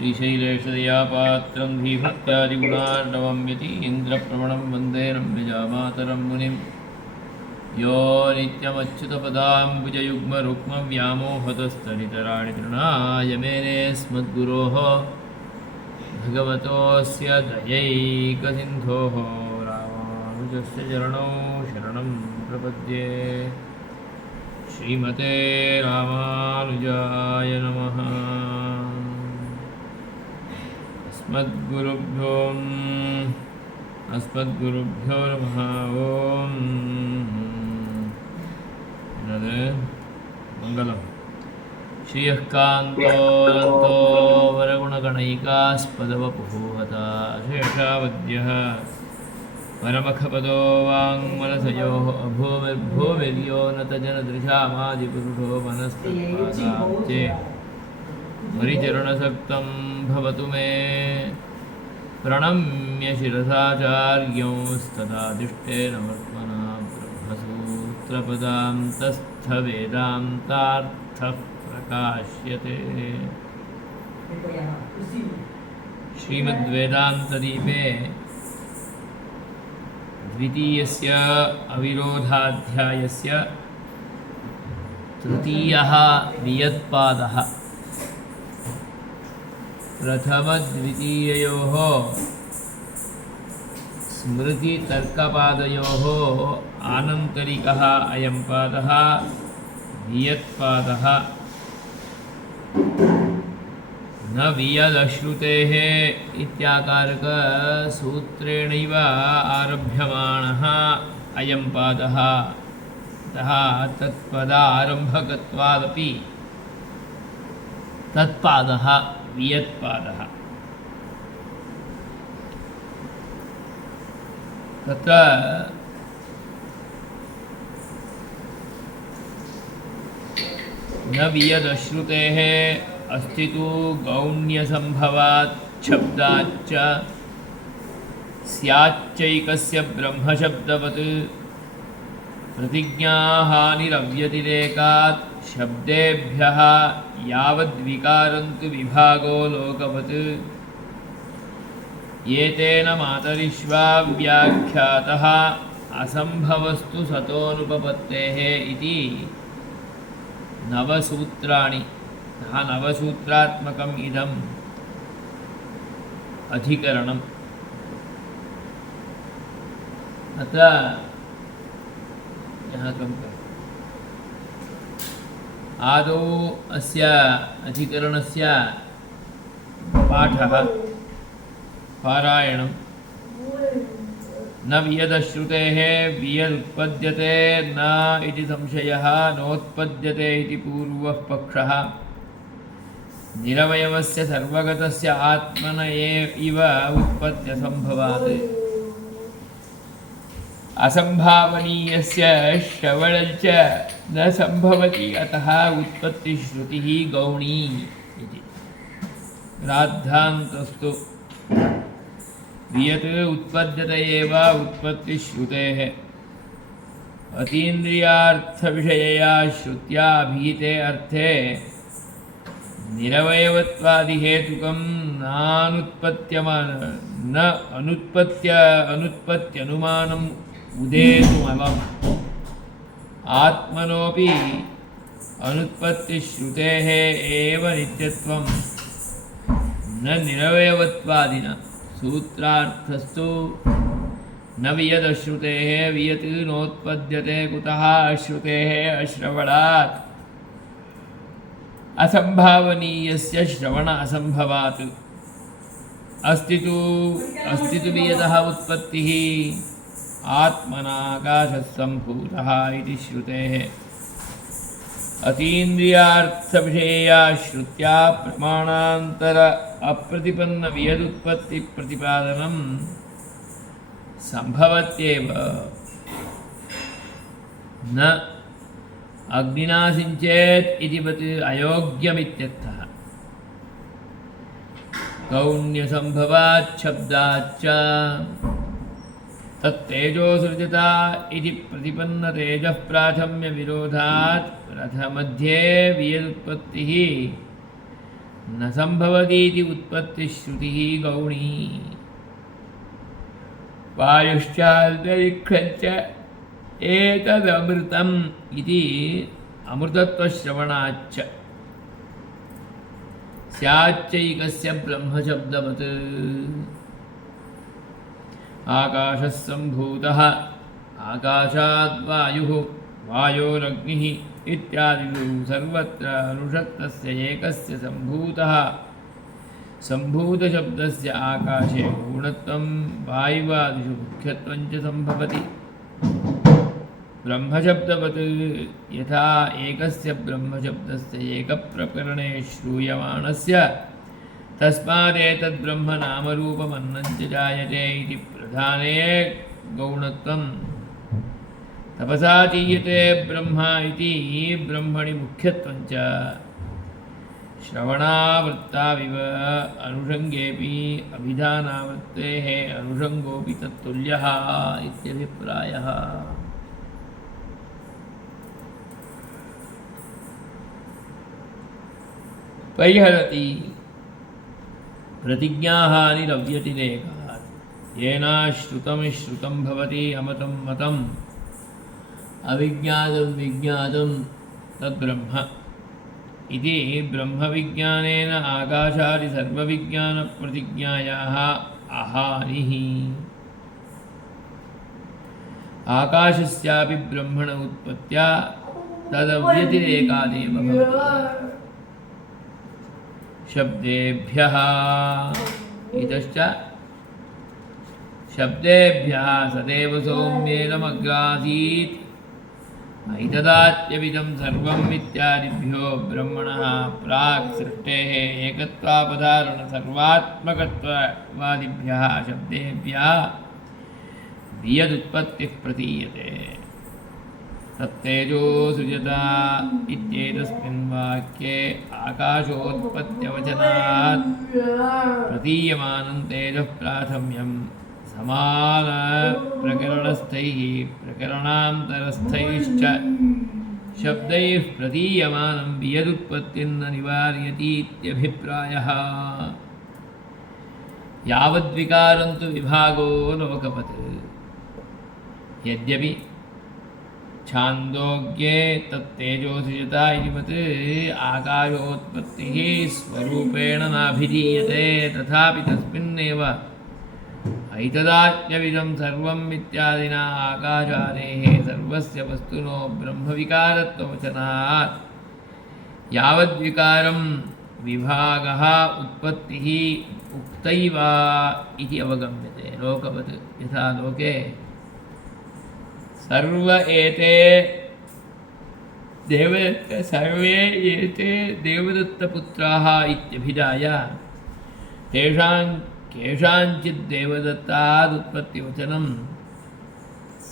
श्रीशैलेशदयापात्रं धीभक्त्यादिगुणार्णवं यतीन्द्रप्रवणं वन्दे रम्यजामातरं मुनिं यो नित्यमच्युतपदाम्बुजयुग्मरुक्मव्यामोहतस्तरितराणि तृणाय मेने स्मद्गुरोः भगवतोऽस्य दयैकसिन्धोः रामानुजस्य चरणौ शरणं प्रपद्ये। श्रीमते रामानुजाय नमः। अस्मद्गुरुभ्यो नमः। ओम मंगलम। श्रियः कान्तो वरगुणगणैकास्पदवपुहता शेषावद्यः परमखपदो वाङ्मनसयोः अभूमिर्भूमिर्यो नतजनदृशामादिपुरुषो मनस्तत्पादाब्जे हरिचरणसक्तं भवतु मे। प्रणम्य शिरसाचार्योस्तदादिष्टेन वर्त्मना ब्रह्मसूत्रपदान्तस्थवेदान्तार्थः प्रकाश्यते। श्रीमद्वेदान्तदीपे द्वितीयस्य अविरोधाध्यायस्य तृतीयः वियत्पादः। प्रथमद्वितीययोः स्मृतितर्कपादयोः आनन्तरिकः अयं पादः वियत्पादः। न वियदश्रुतेः इत्याकारकसूत्रेणैव आरभ्यमाणः अयं पादः। अतः तत्पदारम्भकत्वादपि तत्पादः वियत्पादः। तत्र न वियदश्रुतेः अस्ति तु गौण्यसम्भवात् शब्दाच्च स्याच्चैकस्य ब्रह्मशब्दवत् प्रतिज्ञाहानिरव्यतिरेकात् शब्देभ्यः यावद्विकारन्तु विभागो लोकवत् एतेन मातरिश्वाव्याख्यातः असम्भवस्तु सतोऽनुपपत्तेः इति नवसूत्राणि। नवसूत्रात्मकम् इदम् अधिकरणम्। अत्र आदौ अस्य अधिकरणस्य पाठः पारायणं। न वियदश्रुतेः वियदुत्पद्यते न इति संशयः नोत्पद्यते इति पूर्वः पक्षः। निरवयवस्य सर्वगतस्य आत्मन इव उत्पत्त्यसम्भवात् असंभावनीयस्य श्रवणञ्च न संभवति अतः उत्पत्तिश्रुतिः गौणी इति। राद्धान्तस्तु वियत् उत्पद्यत एव उत्पत्तिश्रुतेः अतीन्द्रियार्थविषयया श्रुत्या अभिहिते अर्थे निरवयवत्वादिहेतुकं अनुत्पत्त्यनुमानम् उदेतुमलम्। आत्मनोऽपि अनुत्पत्तिश्रुतेः एव नित्यत्वं न निरवयवत्वादिना। सूत्रार्थस्तु न वियदश्रुतेः वियत् नोत्पद्यते कुतः अश्रुतेः अश्रवणात् असंभावनीयस्य श्रवण असंभवात्। अस्ति तु वियतः उत्पत्तिः आत्मनाकाशः सम्भूतः इति श्रुतेः अतीन्द्रियार्थविषयया श्रुत्या प्रमाणान्तर अप्रतिपन्न वियदुत्पत्तिप्रतिपादनं सम्भवत्येव। न अग्निना सिञ्चेत् इतिवत् अयोग्यमित्यर्थः। गौण्यसम्भवात् शब्दाच्च तत्तेजोसृजता इति प्रतिपन्नतेजः प्राथम्यविरोधात् रथमध्ये वियदुत्पत्तिः न संभवतीति उत्पत्तिश्रुतिः गौणी वायुश्चान्तरिक्षश्च एतदमृतम् इति अमृतत्वश्रवणाच्च स्याच्चैकस्य ब्रह्मशब्दवत् आकाशः सम्भूतः आकाशाद्वायुः वायोरग्निः इत्यादिषु सर्वत्र अनुषक्तस्य एकस्य सम्भूतः सम्भूतशब्दस्य आकाशे गौणत्वं वायुवादिषु मुख्यत्वं च सम्भवति ब्रह्मशब्दवत् यथा एकस्य ब्रह्मशब्दस्य एकप्रकरणे श्रूयमाणस्य तस्मादेतद्ब्रह्म नामरूपमन्नं च जायते इति प्रधाने गौणत्वं तपसा चीयते ब्रह्म इति ब्रह्मणि मुख्यत्वं च श्रवणावृत्ताविव अनुषङ्गेऽपि अभिधानावृत्तेः अनुषङ्गोऽपि तत्तुल्यः इत्यभिप्रायः। परिहरति प्रतिज्ञाहानिरव्यतिरेकात् येनाश्रुतं श्रुतं भवति अमतं मतम् अविज्ञातं विज्ञातं तद्ब्रह्म इति ब्रह्मविज्ञानेन आकाशादि सर्वविज्ञानप्रतिज्ञायाः अहानिः आकाशस्यापि ब्रह्मण उत्पत्त्या तदव्यतिरेकादेव भवति शब्देभ्यः इतश्च शब्देभ्यः सदैव सौम्येनमग्रासीत् ऐतदात्यविदं सर्वम् इत्यादिभ्यो ब्रह्मणः प्राक् सृष्टेः एकत्वापधारण सर्वात्मकत्ववादिभ्यः शब्देभ्यः वियदुत्पत्तिः प्रतीयते तत्तेजो सृजता इत्येतस्मिन् वाक्ये आकाशोत्पत्त्यवचनात् प्रतीयमानं तेजः प्राथम्यं समानप्रकरणस्थैः प्रकरणान्तरस्थैश्च शब्दैः प्रतीयमानं वियदुत्पत्तिं न निवारयति इत्यभिप्रायः। यावद्विकारं तु विभागो लोकवत् यद्यपि छान्दोग्ये तत्तेजोसृजता इतिवत् आकाशोत्पत्तिः स्वरूपेण नाभिधीयते तथापि तस्मिन्नेव ऐतदात्यविदं सर्वम् इत्यादिना आकाशादेः सर्वस्य वस्तुनो ब्रह्मविकारत्ववचनात् यावद्विकारं विभागः उत्पत्तिः उक्तैव इति अवगम्यते लोकवत् यथा लोके सर्वे एते देवदत्तपुत्राः इत्यभिधाय तेषां केषाञ्चित् देवदत्तादुत्पत्तिवचनं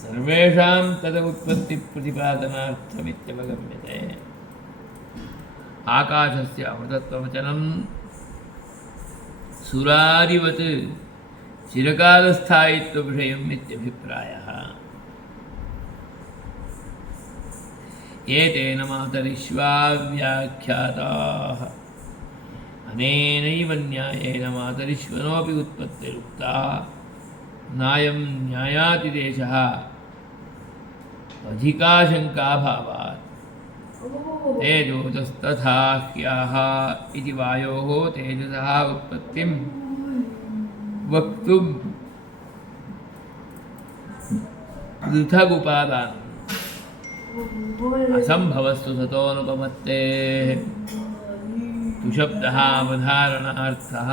सर्वेषां तदुत्पत्तिप्रतिपादनार्थमित्यवगम्यते। आकाशस्य अमृतत्ववचनं सुरादिवत् चिरकालस्थायित्वविषयम् इत्यभिप्रायः। एतेन मातरिश्वा व्याख्याताः अनेनैव न्यायेन मातरिश्वनोऽपि उत्पत्तिरुक्ता नायं न्यायातिदेशः अधिकाशङ्काभावात् तेजोतस्तथा ह्याः इति वायोः तेजसः उत्पत्तिं वक्तुं पृथगुपादानम् असंभवस्तु ततोऽनुपपत्तेः तु शब्दः अवधारणार्थः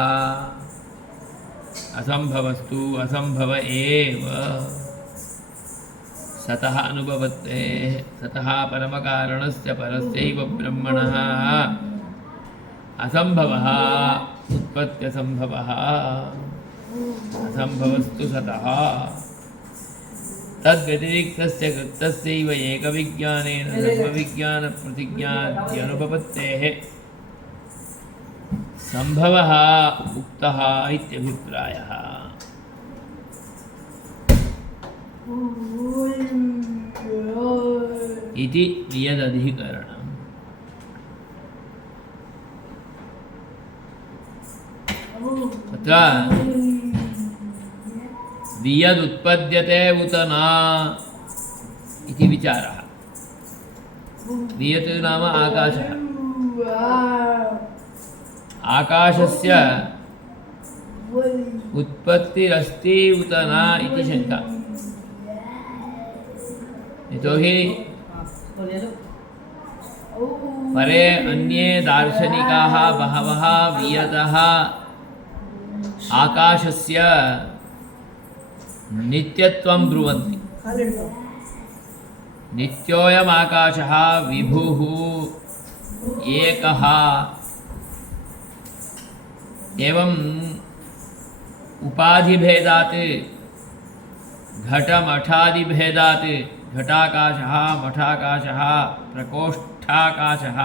असंभवस्तु असंभव एव सतः अनुपपत्तेः सतः परमकारणस्य परस्यैव ब्रह्मणः असंभवः उत्पत्त्यसंभवः असंभवस्तु सतः तद्व्यतिरिक्तस्य कृतस्यैव एकविज्ञानेन सर्वविज्ञानप्रतिज्ञाद्यनुपपत्तेः संभवः उक्तः इत्यभिप्रायः। इति यदधिकरणम्। तत्र वियदुत्पद्यते उत न इति विचारः। वियत् नाम आकाशः। आकाशस्य उत्पत्तिरस्ति उत न इति शङ्का। यतोहि परे अन्ये दार्शनिकाः बहवः वियतः आकाशस्य नित्यत्वं ब्रुवन्ति। नित्योऽयम् आकाशः विभुः एकः। एवं उपाधिभेदात् घटमठादिभेदात् घटाकाशः मठाकाशः प्रकोष्ठाकाशः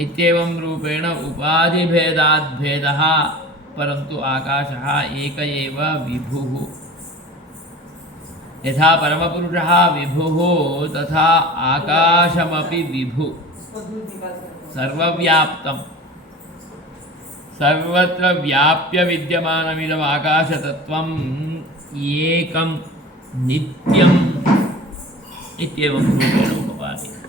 इत्येवं रूपेण उपाधिभेदात् भेदः, परन्तु आकाशः एक एव विभुः। यथा परमपुरुषः विभुः तथा आकाशमपि विभुः, सर्वव्याप्तं सर्वत्र व्याप्य विद्यमानमिदम् आकाशतत्त्वम् एकं नित्यम् इत्येवं रूपेण उपपाद्यते।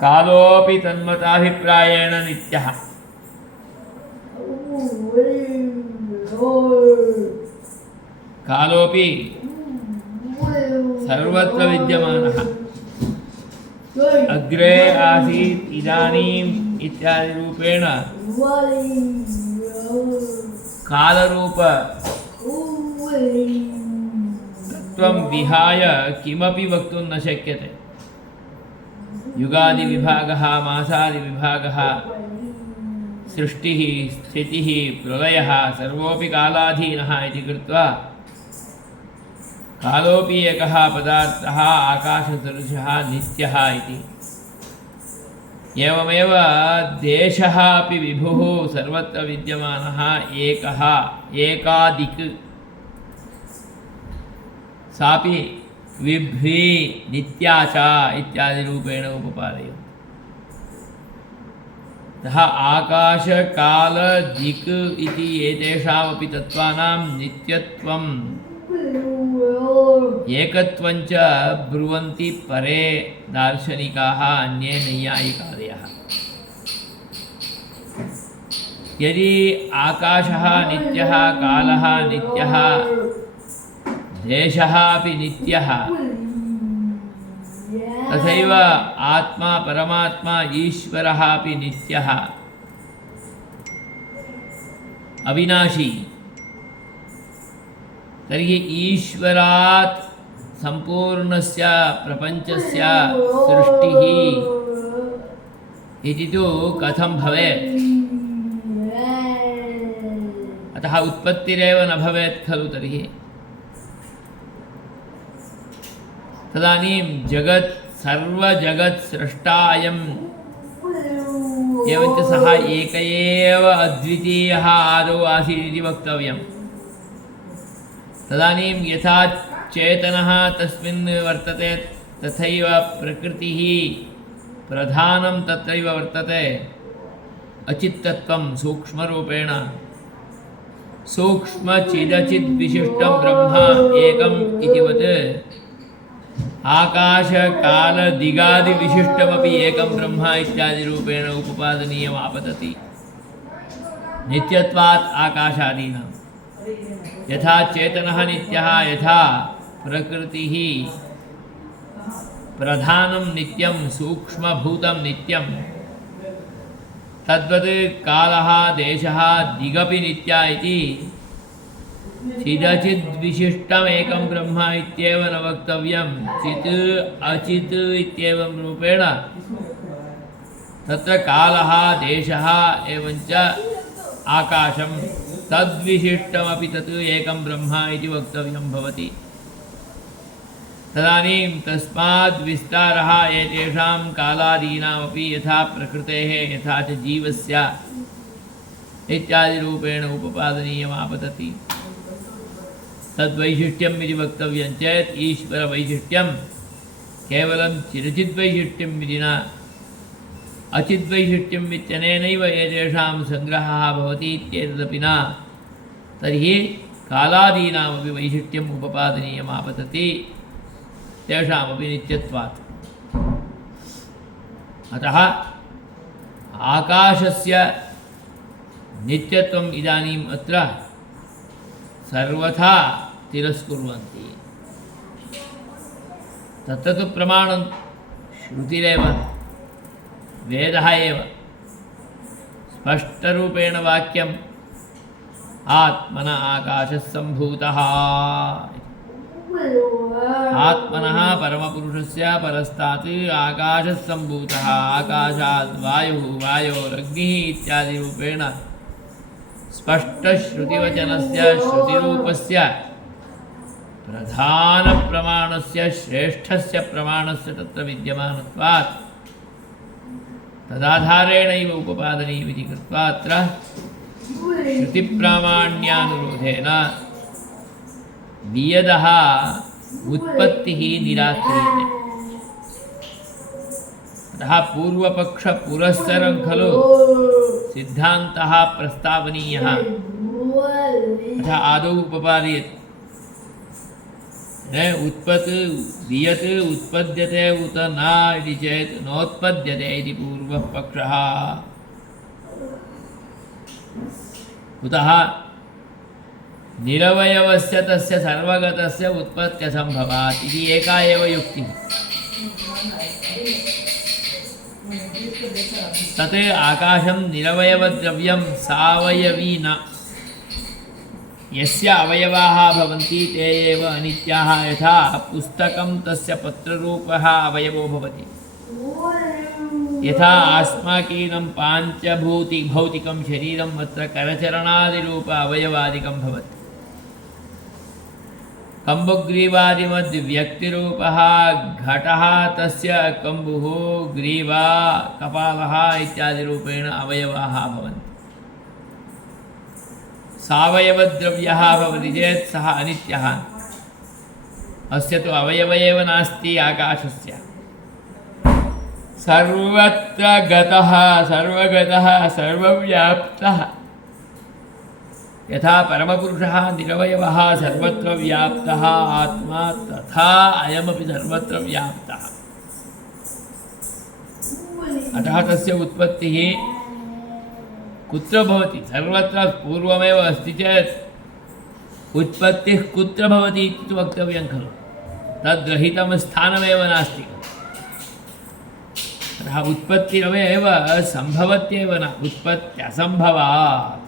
कालोऽपि तन्मताभिप्रायेण नित्यः। कालोऽपि सर्वत्र विद्यमानः। अग्रे आसीत् इदानीम् इत्यादि रूपेण कालरूप तत्त्वं विहाय किमपि वक्तुं न शक्यते। युगादिविभागः मासादिविभागः सृष्टिः स्थितिः प्रलयः सर्वोऽपि कालाधीनः इति कृत्वा कालोऽपि एकः पदार्थः आकाशसदृशः नित्यः इति। एवमेव देशः अपि विभुः सर्वत्र विद्यमानः एकः एकादिक्, सापि विभ्वी नित्या च इत्यादि रूपेण उपपादयन्ति। अतः आकाश काल दिक् इति एतेषामपि तत्त्वानां नित्यत्वं एकत्वञ्च ब्रुवन्ति परे दार्शनिकाः अन्ये नैयायिकादयः। यदि आकाशः नित्यः कालः नित्यः देशः अपि नित्यः तथैव आत्मा परमात्मा ईश्वरः अपि नित्यः अविनाशी, तर्हि ईश्वरात् सम्पूर्णस्य प्रपञ्चस्य सृष्टिः इति तु कथं भवेत्? अतः उत्पत्तिरेव न भवेत् खलु। तर्हि तदानीं जगत् सर्वजगत् स्रष्टा अयम्, एवञ्च सः एक एव अद्वितीयः आदौ आसीत् इति वक्तव्यम्। तदानीं यथा चेतनः तस्मिन् वर्तते तथैव प्रकृतिः प्रधानं तत्रैव वर्तते। अचित्तत्वं सूक्ष्मरूपेण सूक्ष्मचिदचिद्विशिष्टं ब्रह्म एकम् इतिवत् आकाशकालदिगादिविशिष्टमपि एकं ब्रह्म इत्यादि रूपेण उपपादनीयम् आपतति। नित्यत्वात् आकाशादीनां यथा चेतनः नित्यः, यथा प्रकृतिः प्रधानं नित्यं सूक्ष्मभूतं नित्यं, तद्वत् कालः देशः दिगपि नित्या इति चिदचिद्विशिष्टम् एकं ब्रह्म इत्येव न वक्तव्यं। चित् अचित् इत्येवं रूपेण तत्र कालः देशः एवञ्च आकाशं तद्विशिष्टमपि तत् एकं ब्रह्म इति वक्तव्यं भवति। तदानीं तस्माद् विस्तारः एतेषां कालादीनामपि यथा प्रकृतेः यथा च जीवस्य इत्यादिरूपेण उपपादनीयमापतति। तद्वैशिष्ट्यम् इति वक्तव्यं चेत् ईश्वरवैशिष्ट्यं केवलं चिरचिद्वैशिष्ट्यम् इति न, अचिद्वैशिष्ट्यं वित्यनेनैव एतेषां सङ्ग्रहः भवति इत्येतदपि न तर्हि कालादीनामपि वैशिष्ट्यम् उपपादनीयमापतति तेषामपि नित्यत्वात्। अतः आकाशस्य नित्यत्वम् इदानीम् अत्र सर्वथा तिरस्कुर्वन्ति। तत्र तु प्रमाणं श्रुतिरेव वेदः एव स्पष्टरूपेण वाक्यम् आत्मन आकाशः सम्भूतः। आत्मनः परमपुरुषस्य परस्तात् आकाशः सम्भूतः। आकाशात् वायुः वायोरग्निः इत्यादि रूपेण स्पष्टश्रुतिवचनस्य श्रुतिरूपस्य प्रधानप्रमाणस्य श्रेष्ठस्य प्रमाणस्य तत्र विद्यमानत्वात् तदाधारेणैव उपपादनीयमिति कृत्वा अत्र श्रुतिप्रामाण्यानुरोधेन नियतः उत्पत्तिः निराक्रियते। अतः पूर्वपक्षपुरस्सरं खलु सिद्धान्तः प्रस्तावनीयः। अतः आदौ उपपादयति नियत् उत्पद्यते उत न इति चेत् नोत्पद्यते इति पूर्वः पक्षः। कुतः निरवयवस्य तस्य सर्वगतस्य उत्पत्त्यसम्भवात् इति एका एव युक्तिः। तत् आकाशं निरवयवद्रव्यं सावयवी न। यस्य अवयवाः भवन्ति ते एव अनित्याः। यथा पुस्तकं तस्य पत्ररूपः अवयवो भवति, यथा अस्माकीनं पाञ्चभौतिकं शरीरम् अत्र करचरणादिरूप अवयवादिकं भवति। कम्बुग्रीवादिमद्व्यक्तिरूपः घटः तस्य कम्बुः ग्रीवा कपालः इत्यादिरूपेण अवयवाः भवन्ति। सावयवद्रव्यः भवति चेत् सः अनित्यः। अस्य तु अवयव एव नास्ति आकाशस्य। सर्वत्र गतः सर्वगतः सर्वव्याप्तः। यथा परमपुरुषः निरवयवः सर्वत्र व्याप्तः आत्मा, तथा अयमपि सर्वत्र व्याप्तः। अतः तस्य उत्पत्तिः कुत्र भवति? सर्वत्र पूर्वमेव अस्ति चेत् उत्पत्तिः कुत्र भवति इति वक्तव्यं खलु। तद्रहितं स्थानमेव नास्ति। अतः उत्पत्तिरवेव सम्भवत्येव न, उत्पत्त्यसम्भवात्।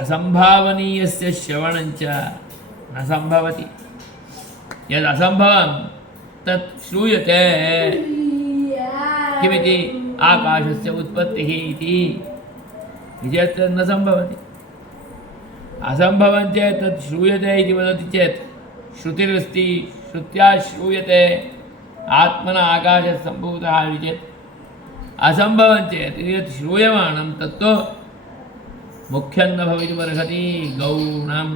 असम्भावनीयस्य श्रवणञ्च न सम्भवति। यदसम्भवं तत् श्रूयते। किमिति? आकाशस्य उत्पत्तिः इति चेत् न सम्भवति। असम्भवं चेत् तत् श्रूयते इति वदति चेत् श्रुतिरस्ति, श्रुत्या श्रूयते आत्मना आकाशः सम्भूतः इति चेत् असम्भवं चेत् यत् श्रूयमाणं तत्तु मुख्यं न भवितुमर्हति। गौणं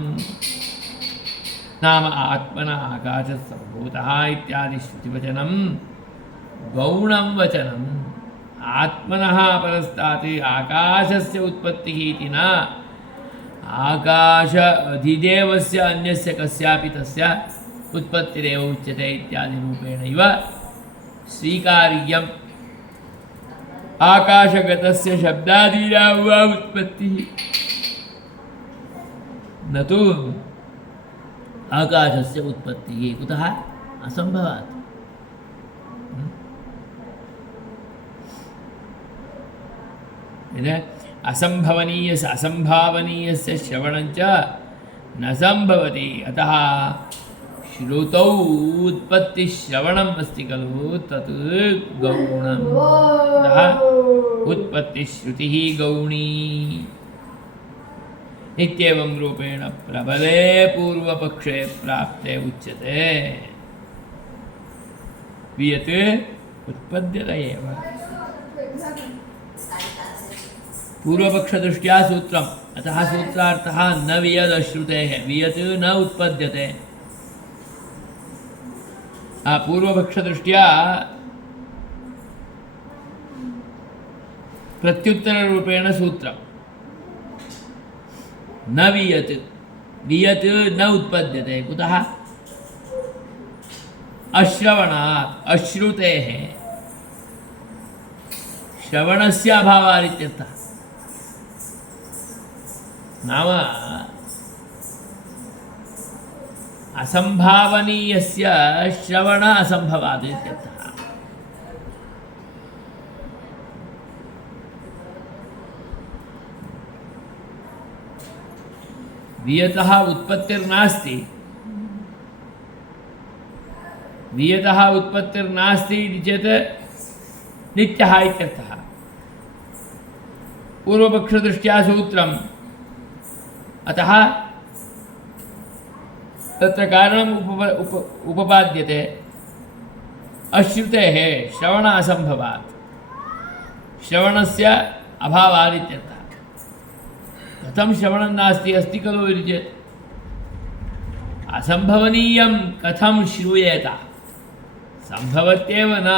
नाम आत्मना आकाशः सम्भूतः इत्यादि श्रुतिवचनं गौणं वचनम्। आत्मनः परस्तात् आकाशस्य उत्पत्तिः इति न, आकाश अधिदेवस्य अन्यस्य कस्यापि तस्य उत्पत्तिरेव उच्यते इत्यादि रूपेणैव स्वीकार्यम्। आकाशगतस्य शब्दादीनां वा उत्पत्तिः, न तु आकाशस्य उत्पत्तिः। कुतः? असम्भवात्। असम्भावनीयस्य श्रवणञ्च न सम्भवति। अतः श्रुतौ उत्पत्तिश्रवणम् अस्ति खलु, तत् गौणम्। अतः उत्पत्तिश्रुतिः गौणी इत्येवं रूपेण प्रबले पूर्वपक्षे प्राप्ते उच्यते। वियत् उत्पद्यत एव। पूर्वपक्षदृष्ट्या सूत्रम्। अतः सूत्रार्थः न वियदश्रुतेः, वियत् न उत्पद्यते। पूर्वपक्षदृष्ट्या प्रत्युत्तररूपेण सूत्रं न वियत् वियत् न उत्पद्यते कुतः अश्रवणात् अश्रुतेः श्रवणस्य अभावात् इत्यर्थः नाम असंभावनीयस्य श्रवण असंभवात् इत्यर्थः वियतः उत्पत्तिर्नास्ति वियतः उत्पत्तिर्नास्ति इति चेत् नित्यः इत्यर्थः पूर्वपक्षदृष्ट्या सूत्रम् अतः तत्र कारणम् उपपाद्यते अश्रुतेः श्रवण असंभवात् श्रवणस्य अभावात् इत्यर्थः कथं श्रवणं नास्ति अस्ति खलु इति चेत् असंभवनीयं कथं श्रूयेत सम्भवत्येव न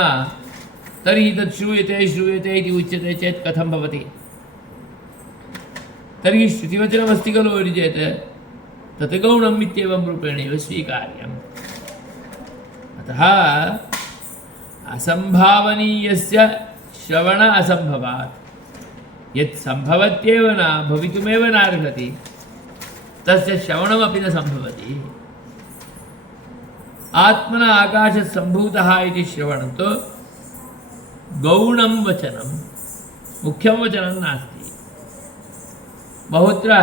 तर्हि तत् श्रूयते श्रूयते इति उच्यते चेत् कथं भवति तर्हि श्रुतिवचनमस्ति खलु इति चेत् तत् गौणम् इत्येवं रूपेणैव स्वीकार्यम् अतः असंभावनीयस्य श्रवण असंभवात् यत् सम्भवत्येव न भवितुमेव नार्हति तस्य श्रवणमपि न सम्भवति आत्मना आकाशसम्भूतः इति श्रवणं तु गौणं वचनं मुख्यं वचनं नास्ति बहुत्र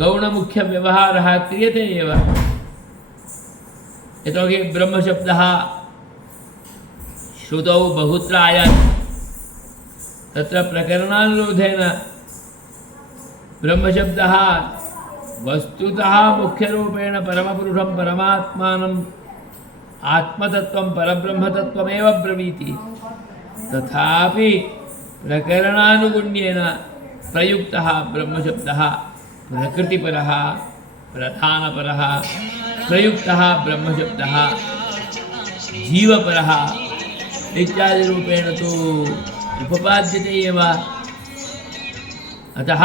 गौणमुख्यव्यवहारः क्रियते एव यतोहि ब्रह्मशब्दः श्रुतौ बहुत्र आयाति तत्र प्रकरणानुरोधेन ब्रह्मशब्दः वस्तुतः मुख्यरूपेण परमपुरुषं परमात्मानम् आत्मतत्त्वं परब्रह्मतत्त्वमेव ब्रवीति तथापि प्रकरणानुगुण्येन प्रयुक्तः ब्रह्मशब्दः प्रकृतिपरः प्रधानपरः प्रयुक्तः ब्रह्मशब्दः जीवपरः इत्यादिरूपेण तु उपपाद्यते एव अतः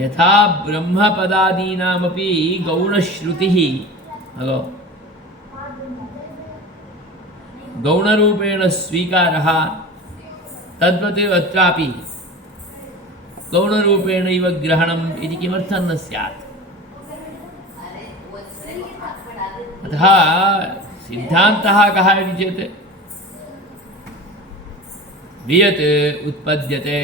यथा ब्रह्मपदादीनामपि गौणश्रुतिः हलो गौणरूपेण स्वीकारः तद्वत् अत्रापि गौणरूपेणैव ग्रहणम् इति किमर्थं न स्यात् अतः सिद्धान्तः कः इति चेत् वियत् उत्पद्यते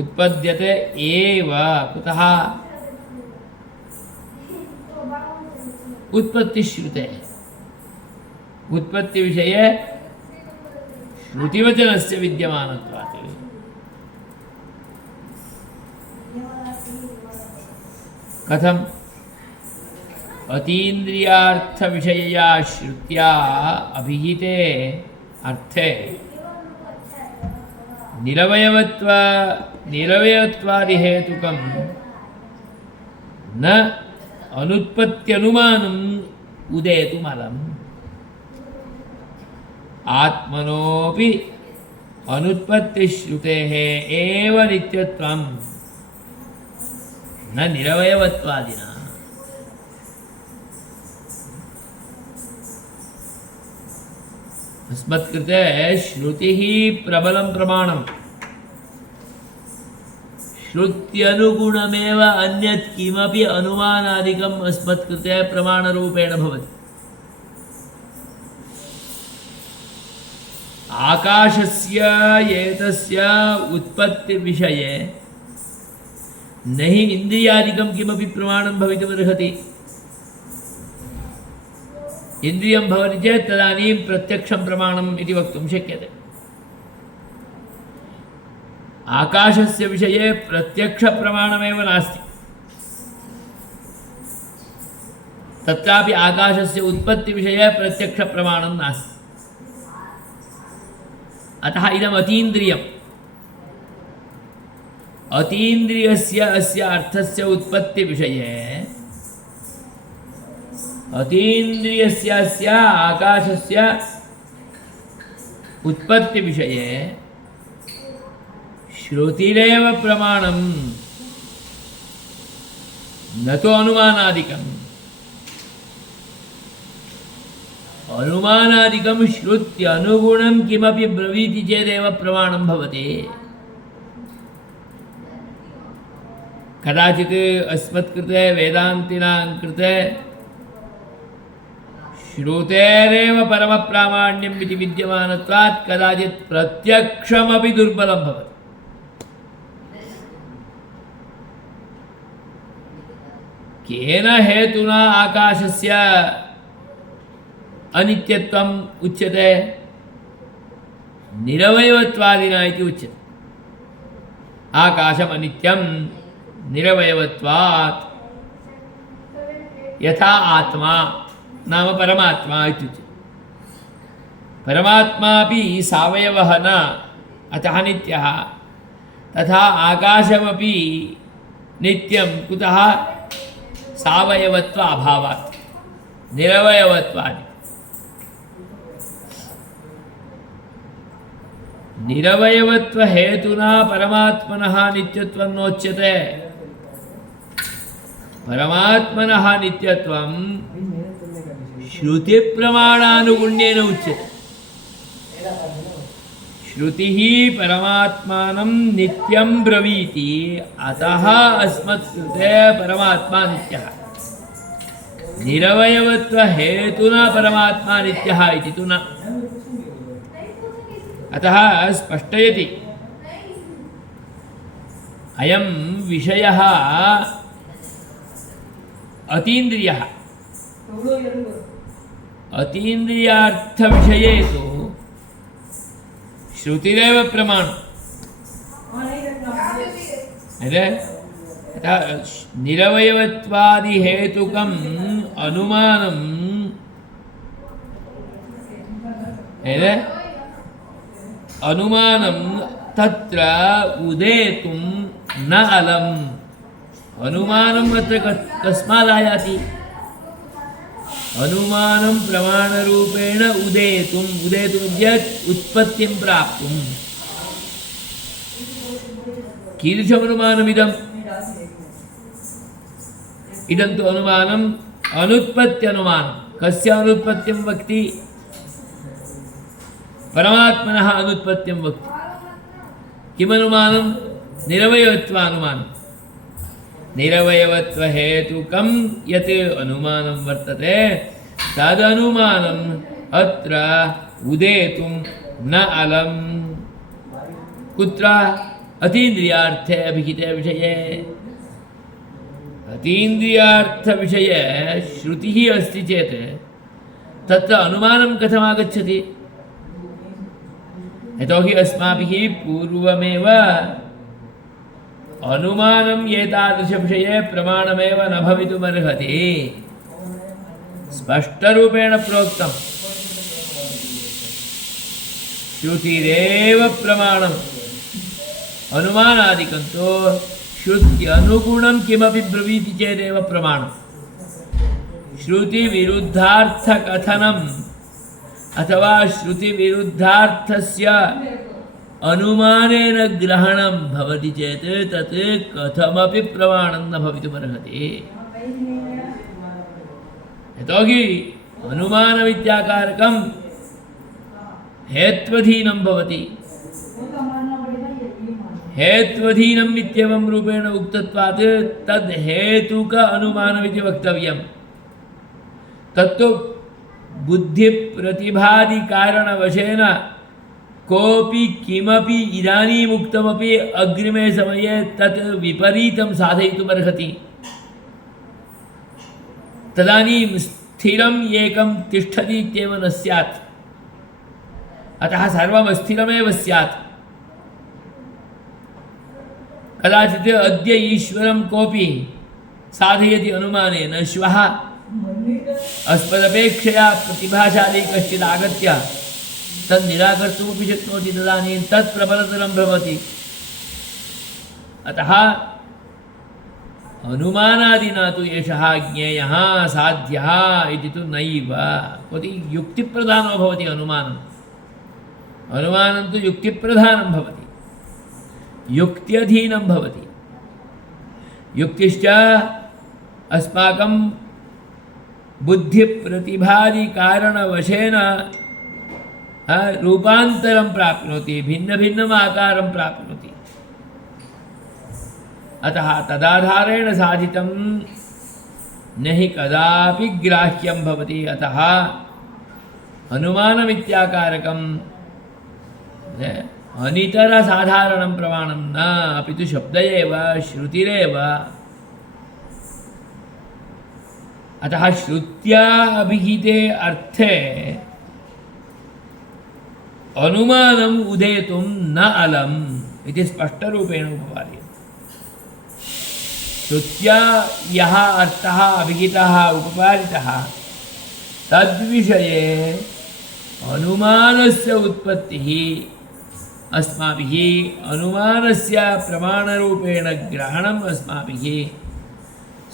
उत्पद्यते एव कुतः उत्पत्तिश्रुते उत्पत्तिविषये श्रुतिवचनस्य विद्यमानत्वात् कथम् अतीन्द्रियार्थविषयया श्रुत्या अभिहिते अर्थे निरवयत्वादिहेतुकं न अनुत्पत्त्यनुमानम् उदेतुमलम् आत्मनोऽपि अनुत्पत्तिश्रुतेः एव नित्यत्वं न निरवयवत्वादिना अस्मत्कृते श्रुतिः प्रबलं प्रमाणम् श्रुत्यनुगुणमेव अन्यत् किमपि अनुमानादिकम् अस्मत्कृते प्रमाणरूपेण भवति आकाशस्य एतस्य उत्पत्तिविषये न हि इन्द्रियादिकं किमपि प्रमाणं भवितुमर्हति इन्द्रियं भवति चेत् तदानीं प्रत्यक्षं प्रमाणम् इति वक्तुं शक्यते आकाशस्य विषये प्रत्यक्षप्रमाणमेव नास्ति तत्रापि आकाशस्य उत्पत्तिविषये प्रत्यक्षप्रमाणं नास्ति अतः इदम् अतीन्द्रियम् अतीन्द्रियस्य अस्य अर्थस्य उत्पत्तिविषये अतीन्द्रियस्य अस्य आकाशस्य उत्पत्तिविषये श्रुतिरेव प्रमाणं न तो अनुमानादिकम्। अनुमानादिकं श्रुत्यनुगुणं किमपि ब्रवीति चेदेव प्रमाणं भवति। कदाचित् अस्मत्कृते वेदान्तिनां कृते श्रुतेरेव परमप्रामाण्यम् इति विद्यमानत्वात् कदाचित् प्रत्यक्षमपि दुर्बलं भवति। केन हेतुना आकाशस्य अनित्यत्वम् उच्यते? निरवयवत्वादिना इति उच्यते। आकाशम् अनित्यं निरवयवत्वात्, यथा आत्मा नाम परमात्मा इत्युच्यते। परमात्मापि सावयवः न, अतः नित्यः। तथा आकाशमपि नित्यं, कुतः? सावयवत्व अभावात्, निरवयवत्वात्। निरवयवत्व हेतुना परमात्मनः नित्यत्वं नोच्यते। परमात्मनः नित्यत्वं श्रुतिप्रमाणानुगुण्येन उच्यते। श्रुतिः परमात्मानं नित्यं ब्रवीति, अतः अस्मत्कृते परमात्मा नित्यः। निरवयवत्व हेतुना परमात्मा नित्यः इति तु न। अतः स्पष्टयति अयं विषयः अतीन्द्रियः। अतीन्द्रियार्थविषये तु श्रुतिरेव प्रमाणम्। निरवयवत्वादिहेतुकम् अनुमानम् अनुमानं तत्र उदेतुं न अलम्। अनुमानम् अत्र कस्मादायाति? अनुमानं प्रमाणरूपेण उदेतुम्। उदेतुं यत् उत्पत्तिं प्राप्तुम्। कीदृशमनुमानमिदम्? इदं तु अनुमानम् अनुत्पत्त्यनुमानं। कस्य अनुत्पत्तिं वक्ति? परमात्मनः अनुत्पत्तिं वक्ति। किमनुमानं? निरवयवत्वानुमानं। निरवयवत्वहेतुकं यत् अनुमानं वर्तते तदनुमानम् अत्र उदेतुं न अलम्। कुत्र? अतीन्द्रियार्थे अभिहिते विषये। अतीन्द्रियार्थविषये श्रुतिः अस्ति चेत् तत्र अनुमानं कथमागच्छति? यतोहि अस्माभिः पूर्वमेव अनुमानम् एतादृशविषये प्रमाणमेव न भवितुमर्हति स्पष्टरूपेण प्रोक्तम्। श्रुतिरेव प्रमाणम्। अनुमानादिकं तु श्रुत्यनुगुणं किमपि ब्रवीति चेदेव प्रमाणम्। श्रुतिविरुद्धार्थकथनम् अथवा श्रुतिविरुद्धार्थस्य अनुमानेन ग्रहणं भवति चेत् तत् कथमपि प्रमाणं न भवितुमर्हति। यतोहि अनुमानमित्याकारकं हेत्वधीनं भवति। हेत्वधीनम् इत्येवं रूपेण उक्तत्वात् तद् हेतुक अनुमानमिति वक्तव्यं। तत्तु बुद्धिप्रतिभादिकारणवशेन कोऽपि किमपि इदानीम् उक्तमपि अग्रिमे समये तत् विपरीतं साधयितुमर्हति। तदानीं स्थिरम् एकं तिष्ठति इत्येव न स्यात्। अतः सर्वम् अस्थिरमेव स्यात्। कदाचित् अद्य ईश्वरं कोऽपि साधयति अनुमानेन, श्वः अस्मदपेक्षया प्रतिभाशाली कश्चित् आगत्य तद् निराकर्तुमपि शक्नोति। तदानीं तत् प्रबलतरं भवति। अतः अनुमानादिना तु एषः ज्ञेयः साध्यः इति तु नैव। क्वचित् युक्तिप्रधानो भवति अनुमानम्। अनुमानं तु युक्तिप्रधानं भवति, युक्त्यधीनं भवति। युक्तिश्च अस्माकं बुद्धिप्रतिभादिकारणवशेन रूपान्तरं प्राप्नोति, भिन्नभिन्नम् आकारं प्राप्नोति। अतः तदाधारेण साधितं न हि कदापि ग्राह्यं भवति। अतः अनुमानमित्याकारकम् अनितरसाधारणं प्रमाणं न, अपि तु शब्द एव, श्रुतिरेव। अतः श्रुत्या अभिहिते अर्थे अनुमानम् उदेतुं न अलम् इति स्पष्टरूपेण उपपाद्यते। श्रुत्या यः अर्थः अभिहितः उपपादितः तद्विषये अनुमानस्य उत्पत्तिः अस्माभिः, अनुमानस्य प्रमाणरूपेण ग्रहणम् अस्माभिः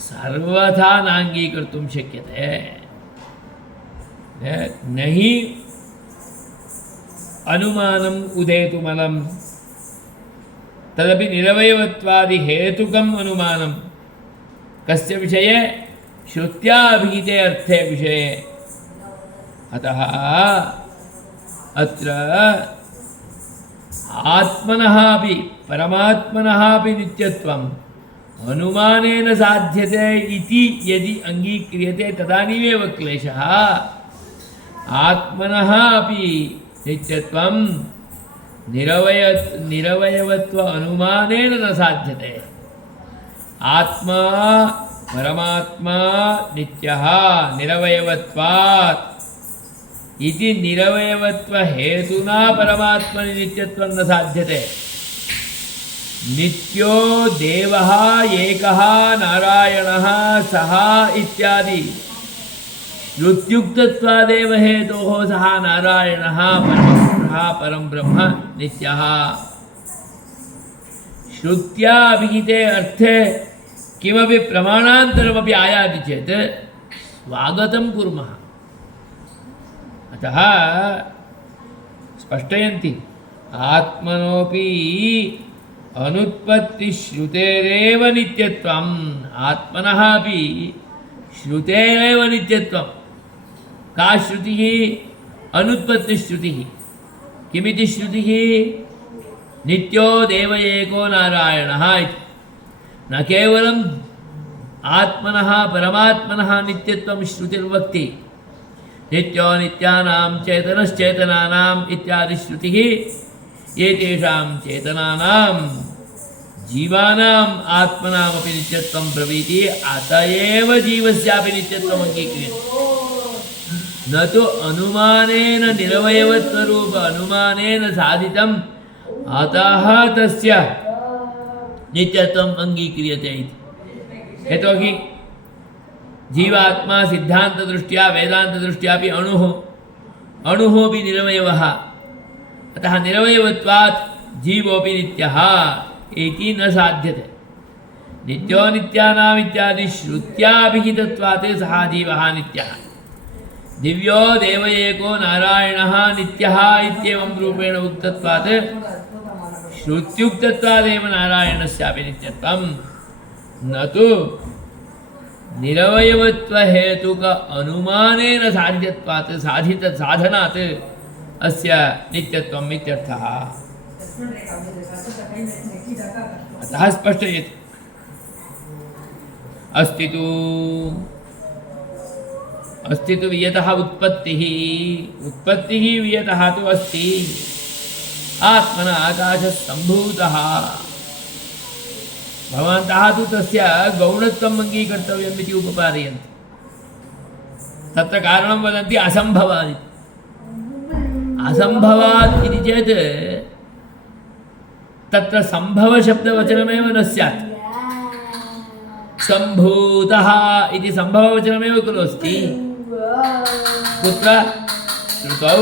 सर्वथा नाङ्गीकर्तुं शक्यते। न हि अनुमानम् उदेतुमलम्, तदपि निरवयवत्वादिहेतुकम् अनुमानं कस्य विषये? श्रुत्या अभिहिते अर्थे विषये। अतः अत्र आत्मनः अपि परमात्मनः अपि नित्यत्वम् अनुमानेन साध्यते इति यदि अङ्गीक्रियते तदानीमेव क्लेशः। आत्मनः अपि नित्यत्वं निरवयवत्व अनुमानेन न साध्यते। आत्मा परमात्मा नित्यः निरवयवत्वात् इति निरवयवत्वहेतुना परमात्मनि नित्यत्वं न साध्यते। नित्यो देवः एकः नारायणः सः इत्यादि श्रुत्युक्तत्वादेव हेतोः सः नारायणः परमपुरुषः परं ब्रह्म नित्यः। श्रुत्या अभिहिते अर्थे किमपि प्रमाणान्तरमपि आयाति चेत् स्वागतं कुर्मः। अतः स्पष्टयन्ति आत्मनोपि अनुत्पत्तिश्रुतेरेव नित्यत्वम्, आत्मनः अपि श्रुतेरेव नित्यत्वं। का श्रुतिः? अनुत्पत्तिश्रुतिः। किमिति श्रुतिः? नित्यो देव एको नारायणः इति। न केवलम् आत्मनः परमात्मनः नित्यत्वं श्रुतिर्वक्ति, नित्यो नित्यानां चेतनश्चेतनानाम् इत्यादि श्रुतिः एतेषां चेतनानां जीवानाम् आत्मनामपि नित्यत्वं ब्रवीति। अत एव जीवस्यापि नित्यत्वम् अङ्गीक्रियते। न तु अनुमानेन निरवयवत्वरूप अनुमानेन साधितम् अतः तस्य नित्यत्वम् अङ्गीक्रियते इति। यतोहि जीवात्मा सिद्धान्तदृष्ट्या वेदान्तदृष्ट्यापि अणुः अपि निरवयवः। अतः निरवयवत्वात् जीवोऽपि नित्यः इति न साध्यते। नित्यो नित्यानाम् इत्यादि श्रुत्याभिहितत्वात् सः जीवः नित्यः। दिव्यो देव एको नारायणः नित्यः इत्येवं रूपेण उक्तत्वात् श्रुत्युक्तत्वादेव नारायणस्यापि नित्यत्वं, न तु निरवयवत्वहेतुक अनुमानेन साध्यत्वात् साधनात् अस्य नित्यत्वम् इत्यर्थः। अतः स्पष्टयति अस्ति तु वियतः उत्पत्तिः वियतः तु अस्ति आत्मना आकाशः सम्भूतः। भवन्तः तु तस्य गौणत्वम् अङ्गीकर्तव्यम् इति उपपादयन्ति। तत्र कारणं वदन्ति असम्भवात्। असम्भवात् इति चेत् तत्र सम्भवशब्दवचनमेव न स्यात्। सम्भूतः इति सम्भववचनमेव खलु अस्ति। कुत्र? श्रुतौ।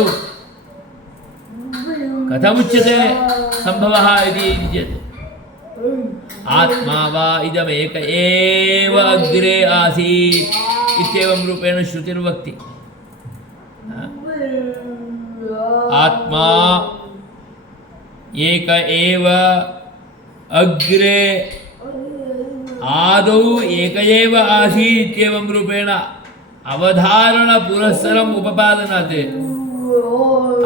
कथमुच्यते सम्भवः इति चेत् आत्मा वा इदमेक एव अग्रे आसीत् इत्येवं रूपेण श्रुतिर्वक्ति। आत्मा एक एव अग्रे आदौ एक एव आसीत् इत्येवं रूपेण अवधारणपुरस्सरम् उपपादनात्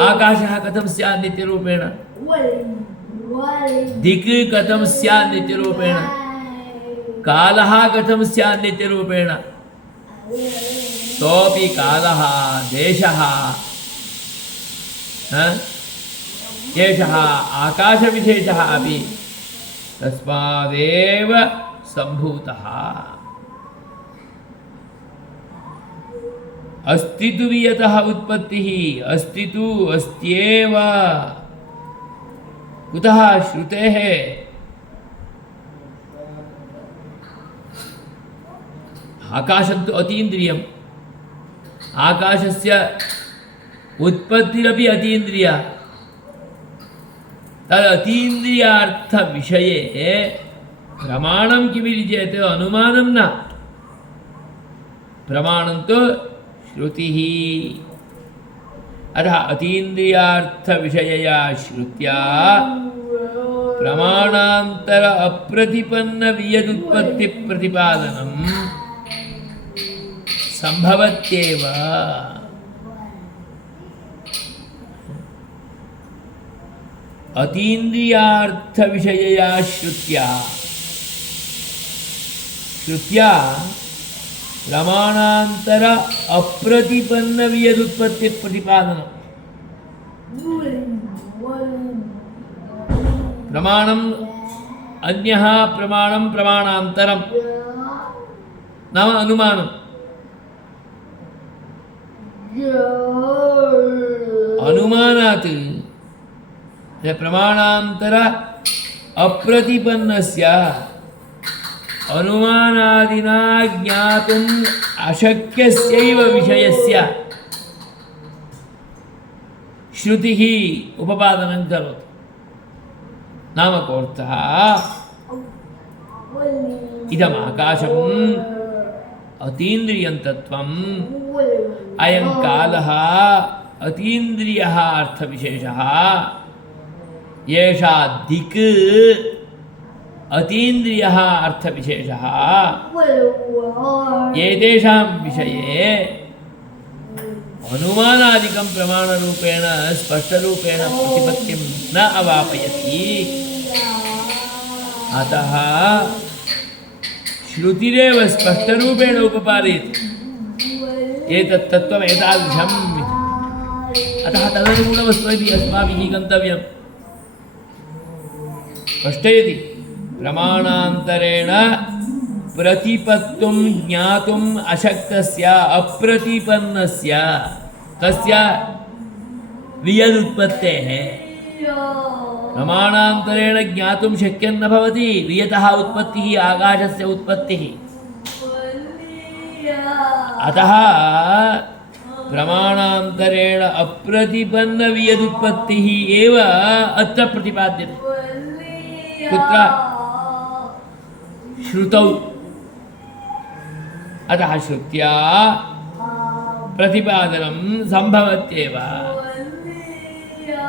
आकाशः कथं स्यात् नित्यरूपेण, दिक् कथं स्यात् नित्यरूपेण, कालः कथं स्यात् नित्यरूपेण, तोपि कालः देशः एषः आकाशविशेषः अपि तस्मादेव सम्भूतः। अस्ति तु वियतः उत्पत्तिः, अस्ति तु अस्त्येव, कुतः श्रुतेः आकाशं तु अतीन्द्रियम्, आकाशस्य उत्पत्तिरपि अतीन्द्रिया, तद् अतीन्द्रियार्थविषये प्रमाणं किमिति चेत् अनुमानं न, प्रमाणं तु श्रुतिः। अतः अतीन्द्रियार्थविषयया श्रुत्या प्रमाणान्तर अप्रतिपन्नवियदुत्पत्तिप्रतिपादनं सम्भवत्येव। अतीन्द्रियार्थविषयया श्रुत्या प्रमाणान्तर अप्रतिपन्नवियदुत्पत्तिप्रतिपादनं, प्रमाणम् अन्यः प्रमाणं प्रमाणान्तरं नाम अनुमानम्, अनुमानात् प्रमाणान्तर अप्रतिपन्नस्य अनुमानादिना ज्ञातुम् अशक्यस्यैव विषयस्य श्रुतिः उपपादनं करोति। नाम कोऽर्थः, इदम् आकाशम् अतीन्द्रियं तत्त्वम्, अयं कालः अतीन्द्रियः अर्थविशेषः, एषा दिक् अतीन्द्रियः अर्थविशेषः, एतेषां विषये अनुमानादिकं प्रमाणरूपेण स्पष्टरूपेण प्रतिपत्तिं न अवापयति। अतः श्रुतिरेव स्पष्टरूपेण उपपादयति एतत् तत्त्वम् एतादृशम्। अतः तदनुगुणमस्माभिः अस्माभिः गन्तव्यम्। स्पष्टयति प्रमाणान्तरेण प्रतिपत्तुं ज्ञातुम् अशक्तस्य अप्रतिपन्नस्य तस्य वियदुत्पत्तेः प्रमाणान्तरेण ज्ञातुं शक्यं न भवति। वियतः उत्पत्तिः आकाशस्य उत्पत्तिः। अतः प्रमाणान्तरेण अप्रतिपन्नवियदुत्पत्तिः एव अत्र प्रतिपाद्यते। कुत्र? श्रुतौ। अतः श्रुत्या प्रतिपादनं सम्भवत्येव,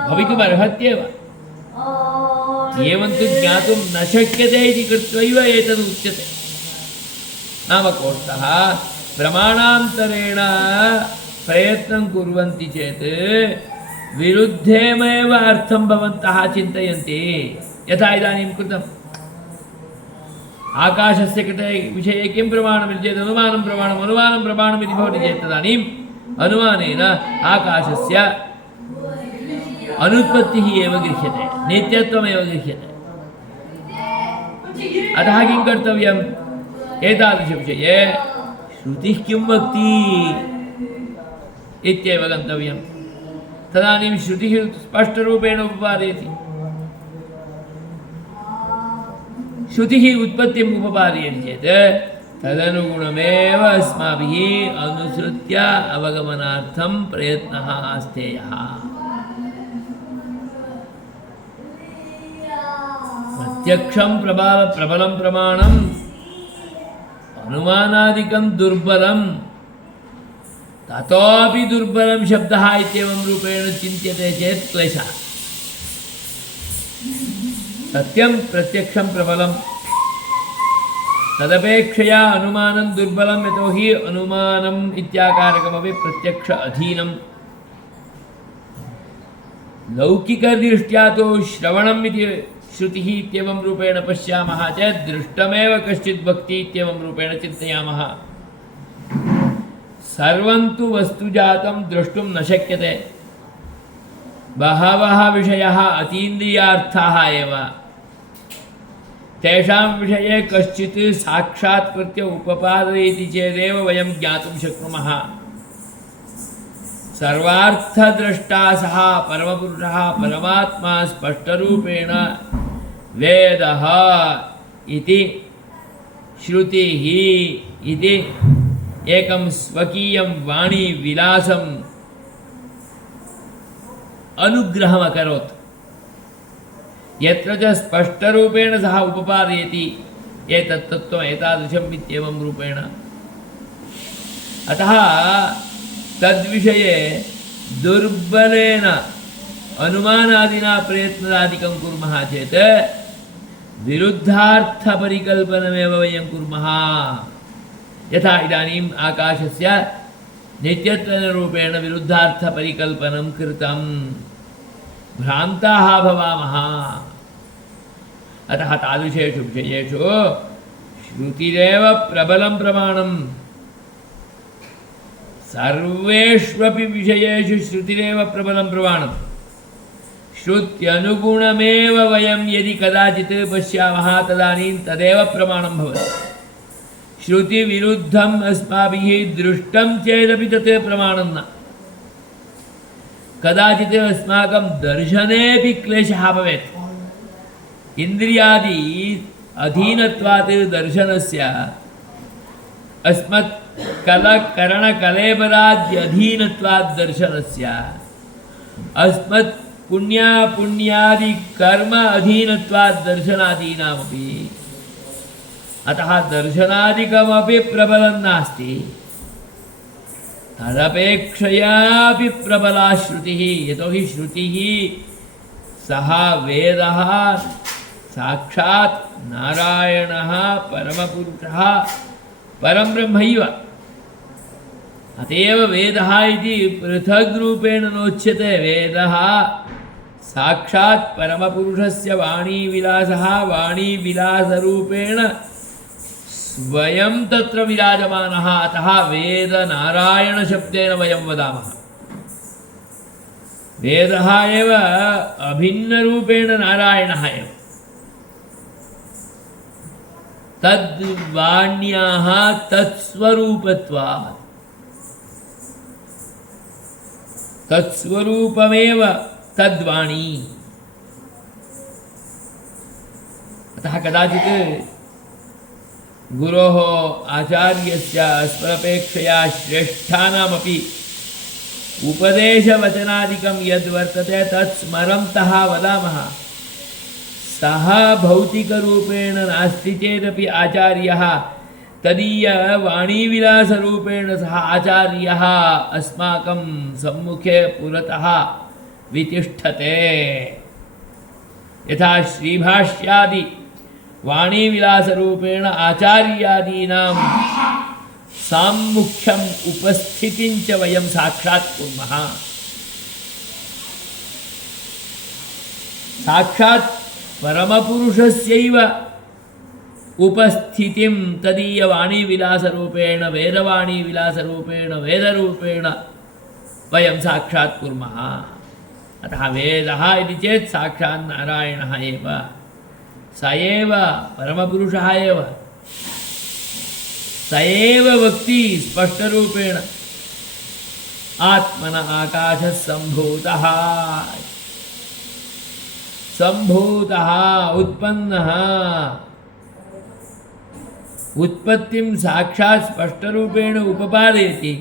भवितुमर्हत्येव। एवं तु ज्ञातुं न शक्यते इति कृत्वैव एतदुच्यते। नाम कोऽर्थः, प्रमाणान्तरेण प्रयत्नं कुर्वन्ति चेत् विरुद्धेमेव अर्थं भवन्तः चिन्तयन्ति। यथा इदानीं कृतम्, आकाशस्य कृते विषये किं प्रमाणमिति चेत् अनुमानं प्रमाणमिति भवति चेत् तदानीम् अनुमानेन आकाशस्य अनुत्पत्तिः एव गृह्यते, नित्यत्वमेव गृह्यते। अतः किं कर्तव्यम्? एतादृशविषये श्रुतिः किं वक्ति इत्येव गन्तव्यं। तदानीं श्रुतिः स्पष्टरूपेण उपपादयति। श्रुतिः उत्पत्तिम् उपपादयति चेत् तदनुगुणमेव अस्माभिः अनुसृत्य अवगमनार्थं प्रयत्नः आस्तेयः। प्रत्यक्षं प्रबलं प्रमाणम्, अनुमानादिकं दुर्बलं, ततोपि दुर्बलं शब्दः इत्येवं रूपेण चिन्त्यते चेत् क्लेशः। सत्यं प्रत्यक्षं प्रबलं तदपेक्षया अनुमानं दुर्बलं यतो हि अनुमानम् इत्याकारकमपि प्रत्यक्ष अधीनम् लौकिकदृष्ट्या तो श्रवणम् इति श्रुतिः इत्येवं रूपेण पश्यामः चेत् दृष्टमेव कश्चित् भक्ति इत्येवं रूपेण चिन्तयामः। सर्वं तु वस्तुजातं द्रष्टुं न शक्यते। बहवः विषयाः अतीन्द्रियार्थाः एव। तेषां विषये कश्चित् साक्षात्कृत्य उपपादयति चेदेव वयं ज्ञातुं शक्नुमः। सर्वार्थद्रष्टा सः परमपुरुषः परमात्मा स्पष्टरूपेण वेदः इति श्रुतिः इति एकं स्वकीयं वाणीविलासम् अनुग्रहम् अकरोत्। यत्र च स्पष्टरूपेण सः उपपादयति एतत् तत्त्वम् एतादृशम् इत्येवं रूपेण। अतः तद्विषये दुर्बलेन अनुमानादिना प्रयत्नादिकं कुर्मः चेत् विरुद्धार्थपरिकल्पनमेव वयं कुर्मः। यथा इदानीम् आकाशस्य नित्यत्वरूपेण विरुद्धार्थपरिकल्पनं कृतं भ्रान्ताः भवामः। अतः तादृशेषु विषयेषु श्रुतिरेव प्रबलं प्रमाणम्। सर्वेष्वपि विषयेषु श्रुतिरेव प्रबलं प्रमाणम्। श्रुत्यनुगुणमेव वयं यदि कदाचित् पश्यामः तदानीं तदेव प्रमाणं भवति। श्रुतिविरुद्धम् अस्माभिः दृष्टं चेदपि तत् प्रमाणं न। कदाचित् अस्माकं दर्शनेऽपि क्लेशः भवेत्। इन्द्रियादि अधीनत्वात् दर्शनस्य अस्मत् करणकलेबराद्यधीनत्वात् दर्शनस्य अस्मत् पुण्यादि कर्म अधीनत्वात् दर्शनादीनामपि। अतः दर्शनादिकमपि प्रबलं नास्ति। तदपेक्षयापि प्रबला श्रुतिः। यतो हि श्रुतिः सः वेदः साक्षात् नारायणः परमपुरुषः परं ब्रह्मैव। अतएव वेदः इति पृथग् रूपेण नोच्यते। वेदः साक्षात् परमपुरुषस्य वाणीविलासः वाणीविलासरूपेण स्वयं तत्र विराजमानः। अतः वेदनारायणशब्देन वयं वदामः। वेदः एव अभिन्नरूपेण नारायणः एव। तद्वाण्याः तत्स्वरूपत्वात् तत्स्वरूपमेव तद्वाणी। अतः कदाचित् गुरोः आचार्यस्य अस्मदपेक्षया श्रेष्ठानामपि उपदेशवचनादिकं यद्वर्तते तत् स्मरन्तः वदामः। सः भौतिकरूपेण नास्ति चेदपि आचार्यः तदीयवाणीविलासरूपेण सः आचार्यः अस्माकं सम्मुखे पुरतः वितिष्ठते। यथा श्रीभाष्यादि वाणीविलासरूपेण आचार्यादीनां साम्मुख्यम् उपस्थितिं च वयं साक्षात् कुर्मः। साक्षात् परमपुरुषस्यैव उपस्थितिं तदीयवाणीविलासरूपेण वेदवाणीविलासरूपेण वेदरूपेण वयं साक्षात् कुर्मः। अतः वेदः इति चेत् साक्षात् नारायणः एव। स एव परमपुरुषः एव। स एव वक्ति स्पष्टरूपेण आत्मन आकाशः सम्भूतः सम्भूतः उत्पन्नः। उत्पत्तिं साक्षात् स्पष्टरूपेण उपपादयति।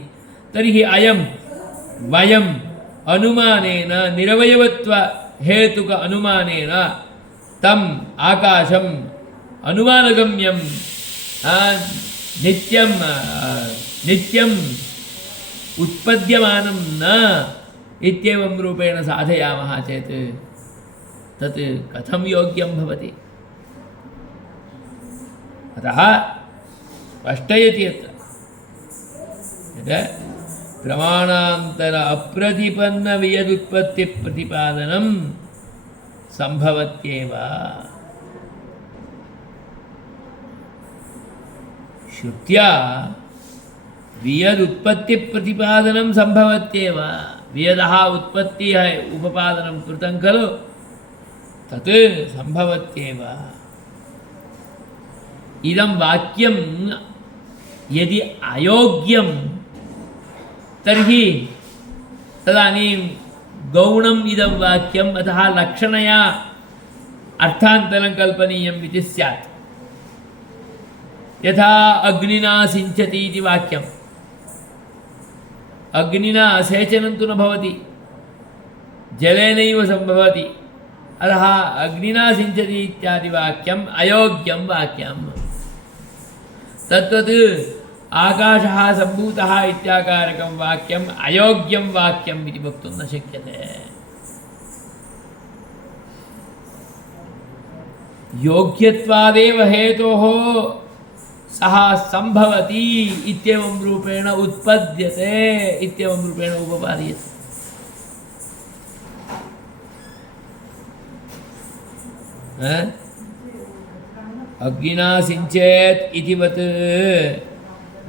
तर्हि अयं वयम् अनुमानेन निरवयवत्व हेतुक अनुमानेन तम् आकाशम् अनुमानगम्यं नित्यम् उत्पद्यमानं न इत्येवं रूपेण साधयामः चेत् तत् कथं योग्यं भवति? अतः स्पष्टयति यत् प्रमाणान्तर अप्रतिपन्न वियदुत्पत्ति प्रतिपादनं संभवत्येव। श्रुत्या वियदुत्पत्ति प्रतिपादनं संभवत्येव। वियदः उत्पत्ति है उपपादनं कृतं खलु, तत् संभवत्येव। इदं वाक्यं यदि अयोग्यं तर्हि तदानीं गौणम् इदं वाक्यम्, अतः लक्षणया अर्थान्तरं कल्पनीयम् इति स्यात्। यथा अग्निना सिञ्चति इति वाक्यम्, अग्निना सेचनं तु न भवति, जलेनैव सम्भवति। अतः अग्निना सिञ्चति इत्यादि वाक्यम् अयोग्यं वाक्यम्। तद्वत् आकाशः सम्भूतः इत्याकारकं वाक्यम् अयोग्यं वाक्यम् इति वक्तुं न शक्यते। योग्यत्वादेव हेतोः सः सम्भवति इत्येवं रूपेण उत्पद्यते, इत्येवं रूपेण उपपाद्यते। अग्निना सिञ्चेत् इतिवत्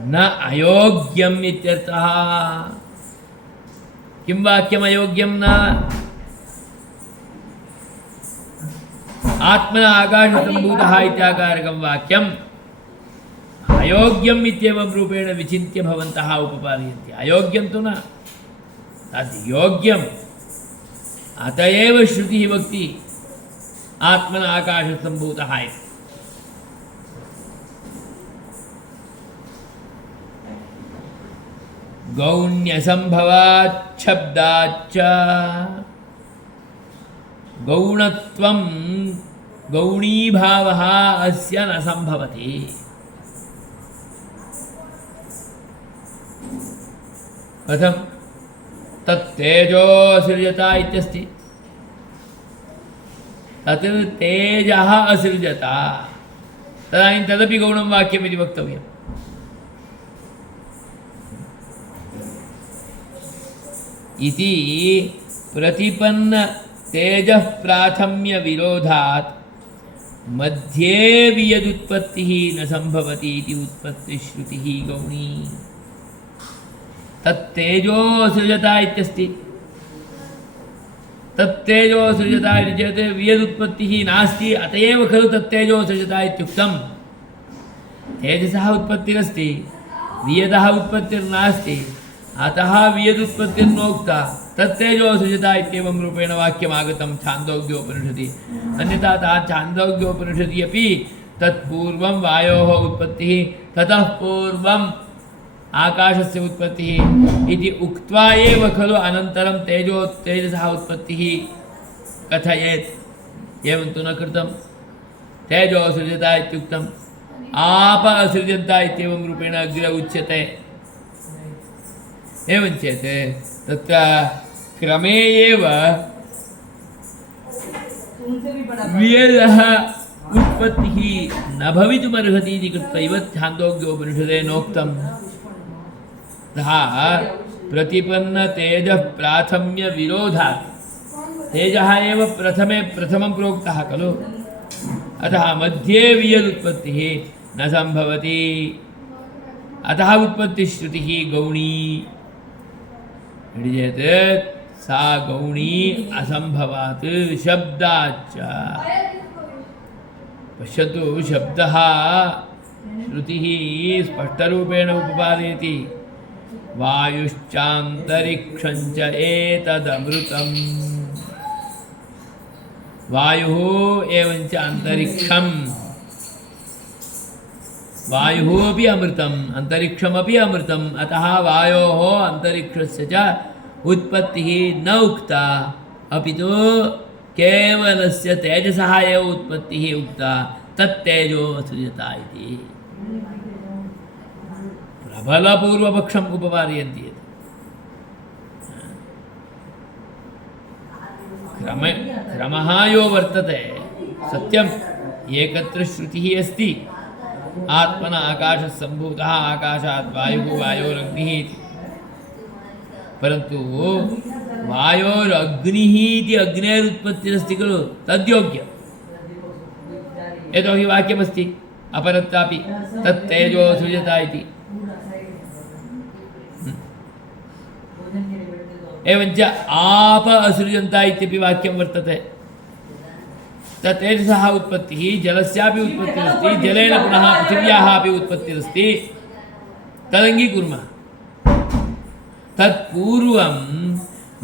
न अयोग्यम् इत्यर्थः। किं वाक्यम् अयोग्यं? न आत्मना आकाशसम्भूतः इत्याकारकं वाक्यम् अयोग्यम् इत्येवं रूपेण विचिन्त्य भवन्तः उपपादयन्ति। अयोग्यं तु न, तद् योग्यम्। अत एव श्रुतिः वक्ति आत्मना आकाशसम्भूतः इति। गौण्यसम्भवात् शब्दाच्च गौणत्वं गौणीभावः अस्य न सम्भवति। कथं? तत्तेजो असृजता इत्यस्ति, तत् तेजः असृजता, तदानीं तदपि गौणं वाक्यम् इति वक्तव्यम्। इति प्रतिपन्न तेजः प्राथम्य विरोधात् मध्ये वियदुत्पत्तिः न संभवति इति उत्पत्ति श्रुतिः गौणी। तत्तेजो सृजता इत्यस्ति, तत्तेजो सृजता इति चेत् वियदुत्पत्तिः नास्ति, अत एव खलु तत्तेजो सृजता इत्युक्तं। तेजसः उत्पत्तिरस्ति, वियदः उत्पत्तिर्नास्ति, अतः वियदुत्पत्तिर्नोक्ता, तत्तेजो सृजता इत्येवं रूपेण वाक्यमागतं छान्दोग्योपनिषदि। अन्यथा छान्दोग्योपनिषदि अपि तत्पूर्वं वायोः उत्पत्तिः, ततः पूर्वम् आकाशस्य उत्पत्तिः इति उक्त्वा एव खलु अनन्तरं तेजसः उत्पत्तिः कथयेत्। एवं तु न कृतं। तेजो सृजता इत्युक्तम्, आप असृजन्ता इत्येवं रूपेण अग्रे उच्यते। एवं चेत् तत्र क्रमे एव वियदः उत्पत्तिः न भवितुमर्हति इति कृत्वा इव छान्दोग्योपनिषदे नोक्तम्। अतः प्रतिपन्न तेजः प्राथम्य विरोधात्, तेजः एव प्रथमं प्रोक्तः खलु, अतः मध्ये वियदुत्पत्तिः न सम्भवति। अतः उत्पत्तिश्रुतिः गौणी चेत् सा गौणी असम्भवात् शब्दाच्च। पश्यतु, शब्दः श्रुतिः स्पष्टरूपेण उपपादयति। वायुश्चान्तरिक्षञ्च एतदमृतम्। वायुः एवञ्च अन्तरिक्षम्, वायुः अपि अमृतम्, अन्तरिक्षमपि अमृतम्। अतः वायोः अन्तरिक्षस्य च उत्पत्तिः न उक्ता, अपि तु केवलस्य तेजसः एव उत्पत्तिः उक्ता। तत्तेजो सृजता इति प्रबलपूर्वपक्षम् उपपादयन्ति। क्रमः यो वर्तते सत्यम् एकत्र श्रुतिः अस्ति आत्मना आकाशः सम्भूतः आकाशात् वायुः वायोरग्निः इति परन्तु वायोरग्निः इति अग्नेरुत्पत्तिरस्ति खलु तद्योग्यं यतोहि वाक्यमस्ति अपरत्रापि तत्तेजो सृजता इति एवञ्च आप असृजन्ता इत्यपि वाक्यं वर्तते तेजसः उत्पत्तिः जलस्यापि उत्पत्तिरस्ति जलेन पुनः पृथिव्याः अपि उत्पत्तिरस्ति तदङ्गीकुर्मः तत्पूर्वं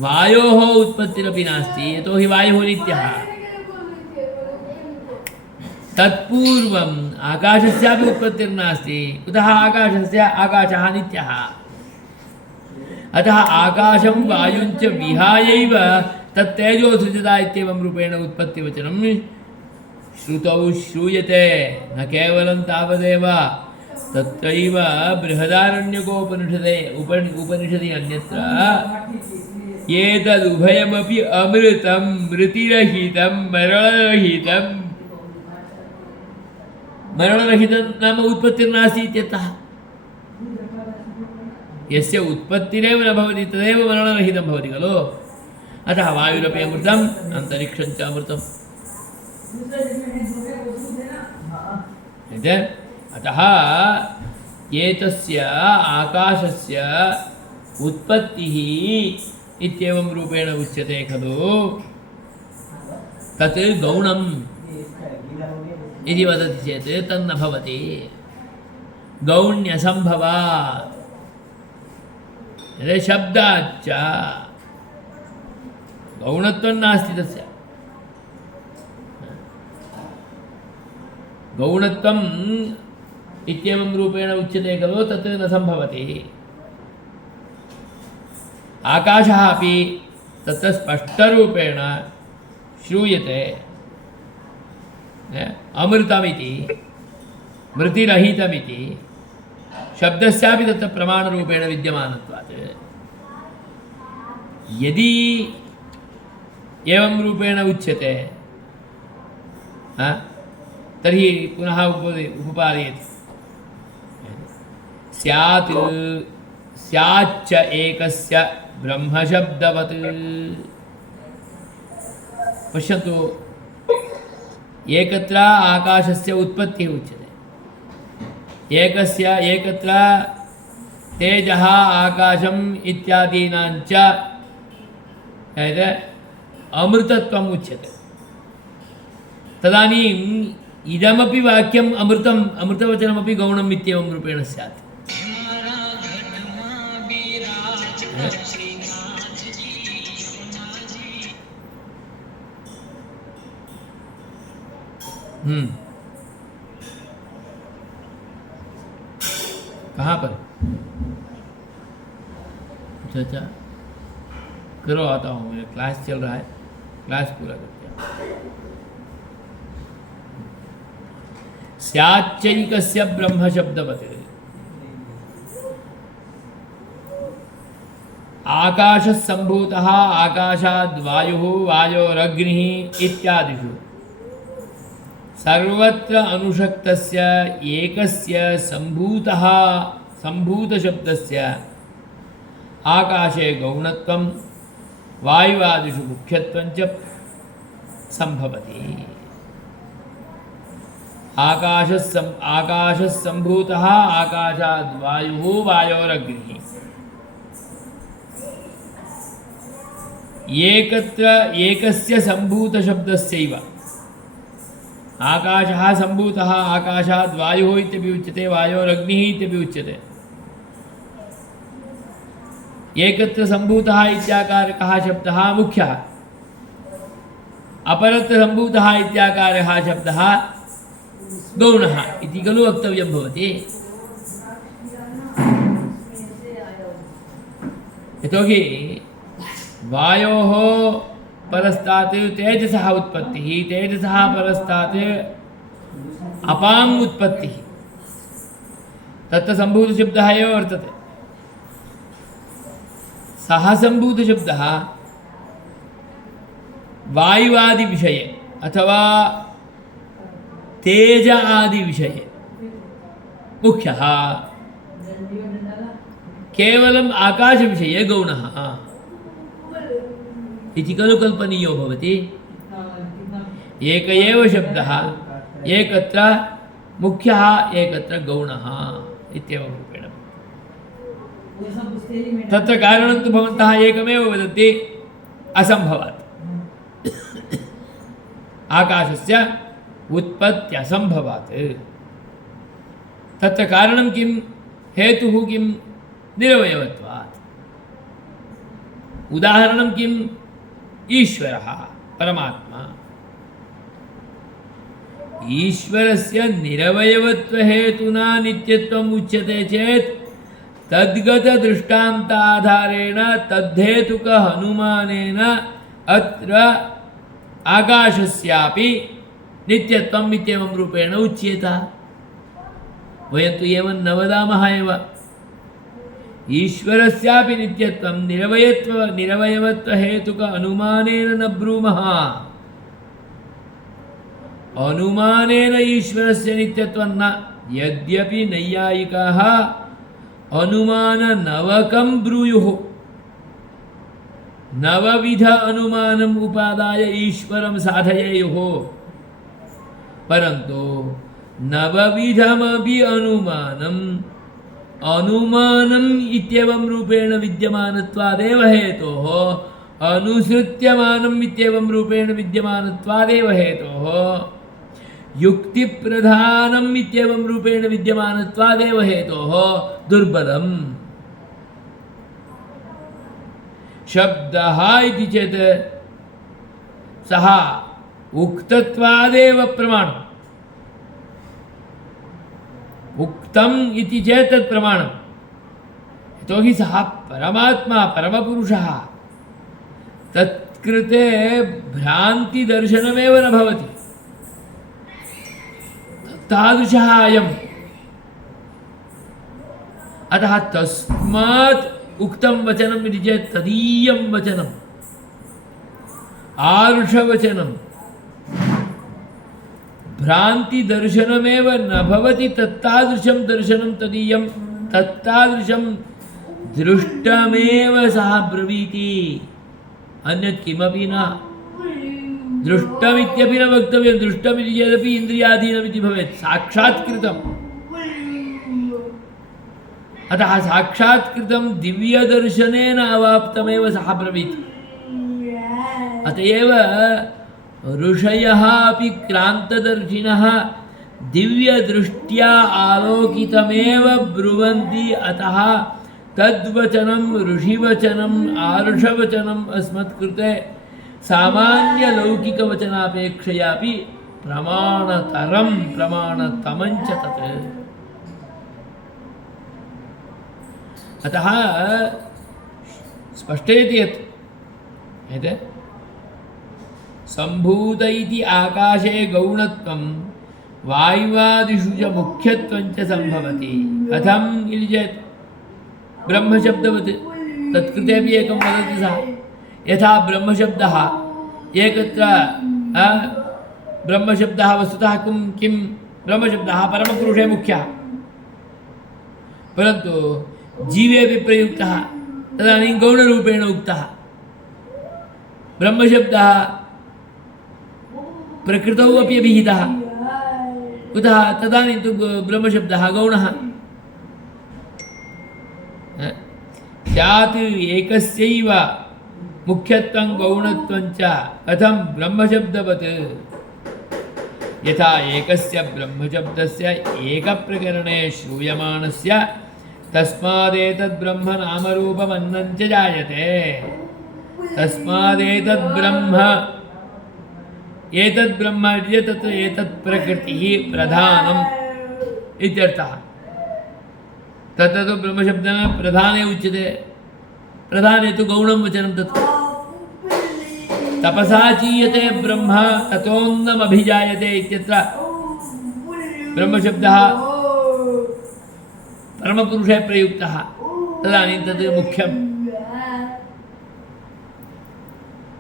वायोः उत्पत्तिरपि नास्ति यतोहि वायुः नित्यः तत्पूर्वम् आकाशस्यापि उत्पत्तिर्नास्ति कुतः आकाशः नित्यः अतः आकाशं वायुञ्च विहायैव तत्तेजो सृजता इत्येवं रूपेण उत्पत्तिवचनं श्रुतौ श्रूयते न केवलं तावदेव तत्रैव बृहदारण्यकोपनिषदि अन्यत्र एतदुभयमपि अमृतं मृतिरहितं मरणरहितं नाम उत्पत्तिर्नास्ति इत्यर्थः यस्य उत्पत्तिरेव न भवति तदेव मरणरहितं भवति खलु अतः वायुरपि अमृतम् अन्तरिक्षं च अमृतम् अतः एतस्य आकाशस्य उत्पत्तिः इत्येवं रूपेण उच्यते खलु तत् गौणम् इति वदति चेत् तन्न भवति गौण्यसम्भवात् शब्दाच्च गौणत्वं नास्ति तस्य गौणत्वम् इत्येवं रूपेण उच्यते खलु तत् न सम्भवति आकाशः अपि तत्र स्पष्टरूपेण श्रूयते अमृतमिति मृतिरहितमिति शब्दस्यापि तत्र प्रमाणरूपेण विद्यमानत्वात् यदि एवं रूपेण उच्यते तर्हि पुनः उपपादयति स्याच्च एकस्य ब्रह्मशब्दवत् पश्यन्तु एकत्र आकाशस्य उत्पत्तिः उच्यते एकत्र तेजः आकाशम् इत्यादीनाञ्च अमृतत्वम् उच्यते तदानीम् इदमपि वाक्यम् अमृतवचनमपि गौणम् इत्येवं रूपेण स्यात् कहाँ पर अच्छा करो आता हूँ मेरा क्लास चल रहा है क्लास पूरा करते हैं स्याच्चैकस्य ब्रह्मशब्दवत् आकाशसम्भूतः आकाशाद्वायुः वायोरग्निः इत्यादिषु सर्वत्र अनुषक्तस्य एकस्य सम्भूतशब्दस्य आकाशे गौणत्वं वायुवादिषु मुख्यत्वं च सम्भवति आकाशसम्भूतः आकाशाद्वायुः वायोरग्निः एकस्य सम्भूतशब्दस्यैव आकाशः सम्भूतः आकाशात् वायुः इत्यपि उच्यते वायोरग्निः इत्यपि उच्यते एकत्र सम्भूतः इत्याकारकः शब्दः मुख्यः अपरत्र सम्भूतः इत्याकारकः शब्दः गौणः इति खलु वक्तव्यं भवति यतोहि वायोः परस्तात् तेजसः उत्पत्तिः तेजसः परस्तात् अपाम् उत्पत्तिः तत्र सम्भूतशब्दः एव वर्तते सः सम्भूतशब्दः वायुवादि विषये अथवा तेज आदि विषये मुख्यः केवलम् आकाश विषये गौणः इति खलु कल्पनीयो भवति। एक एव शब्दः एकत्र मुख्यः एकत्र गौणः इत्येवं रूपेण। तत्र कारणं तु भवन्तः एकमेव वदन्ति असम्भवात्। आकाशस्य उत्पत्त्यसम्भवात्। तत्र कारणं किं? हेतुः किं? निरवयवत्वात्। उदाहरणं किम्? ईश्वरः परमात्मा। ईश्वरस्य निरवयवत्वहेतुना नित्यत्वम् उच्यते चेत् तद्गतदृष्टान्ताधारेण तद्धेतुक हनुमानेन अत्र आकाशस्यापि नित्यत्वम् इत्येवं रूपेण उच्येत। वयं तु एवं न वदामः एव। ईश्वरस्यापि नित्यत्वं निरवयवत्वहेतुक अनुमानेन न ब्रूमः। अनुमानेन ईश्वरस्य नित्यत्वं न। यद्यपि नैयायिकाः अनुमाननवकं ब्रूयुः। नवविध अनुमानम् उपादाय ईश्वरं साधयेयुः। परन्तु नवविधमपि अनुमानम् इत्येवं रूपेण विद्यमानत्वादेव हेतोः अनुसृत्यमानम् इत्येवं रूपेण विद्यमानत्वादेव हेतोः युक्तिप्रधानम् इत्येवं रूपेण विद्यमानत्वादेव हेतोः दुर्बलम्। शब्दः इति चेत् सः उक्तत्वादेव प्रमाणम्। उक्तम् इति चेत् तत् प्रमाणम्। यतोहि सः परमात्मा परमपुरुषः। तत्कृते भ्रान्तिदर्शनमेव न भवति। तादृशः अयम्। अतः तस्मात् उक्तं वचनम् इति चेत् तदीयं वचनम् आर्षवचनं भ्रान्तिदर्शनमेव न भवति। तत्तादृशं दर्शनं तदीयं तत्तादृशं दृष्टमेव सः ब्रवीति। अन्यत् किमपि न। दृष्टमित्यपि न वक्तव्यं। दृष्टमिति चेदपि इन्द्रियाधीनमिति भवेत्। साक्षात्कृतम्। अतः साक्षात्कृतं दिव्यदर्शनेन अवाप्तमेव सः ब्रवीति। अत एव ऋषयः अपि क्रान्तदर्शिनः दिव्यदृष्ट्या आलोकितमेव ब्रुवन्ति। अतः तद्वचनं ऋषिवचनम् आर्षवचनम् अस्मत्कृते सामान्यलौकिकवचनापेक्षयापि प्रमाणतरं प्रमाणतमञ्च तत्। अतः स्पष्टयति यत् एतत् सम्भूत इति आकाशे गौणत्वं वायुवादिषु च मुख्यत्वं च सम्भवति। कथम् इति चेत् ब्रह्मशब्दवत् तत्कृतेपि एकं वदति सः। यथा ब्रह्मशब्दः एकत्र ब्रह्मशब्दः वस्तुतः किं ब्रह्मशब्दः परमपुरुषे मुख्यः। परन्तु जीवेपि प्रयुक्तः तदानीं गौणरूपेण उक्तः। ब्रह्मशब्दः प्रकृतौ अपि अभिहितः। कुतः? तदानीं तु ब्रह्मशब्दः गौणः स्यात्। एकस्यैव मुख्यत्वं गौणत्वं च कथं ब्रह्मशब्दवत्। यथा एकस्य ब्रह्मशब्दस्य एकप्रकरणे श्रूयमाणस्य तस्मादेतद्ब्रह्म नामरूपमन्नं च जायते। तस्मादेतद्ब्रह्म एतद्ब्रह्म इति तत्र एतत्प्रकृतिः प्रधानम् इत्यर्थः। तत्तु ब्रह्मशब्देन प्रधाने उच्यते। प्रधाने तु गौणं वचनं तत्। तपसा चीयते ब्रह्म ततोऽन्नमभिजायते इत्यत्र ब्रह्मशब्दः परमपुरुषे प्रयुक्तः। तदानीं तद् मुख्यम्।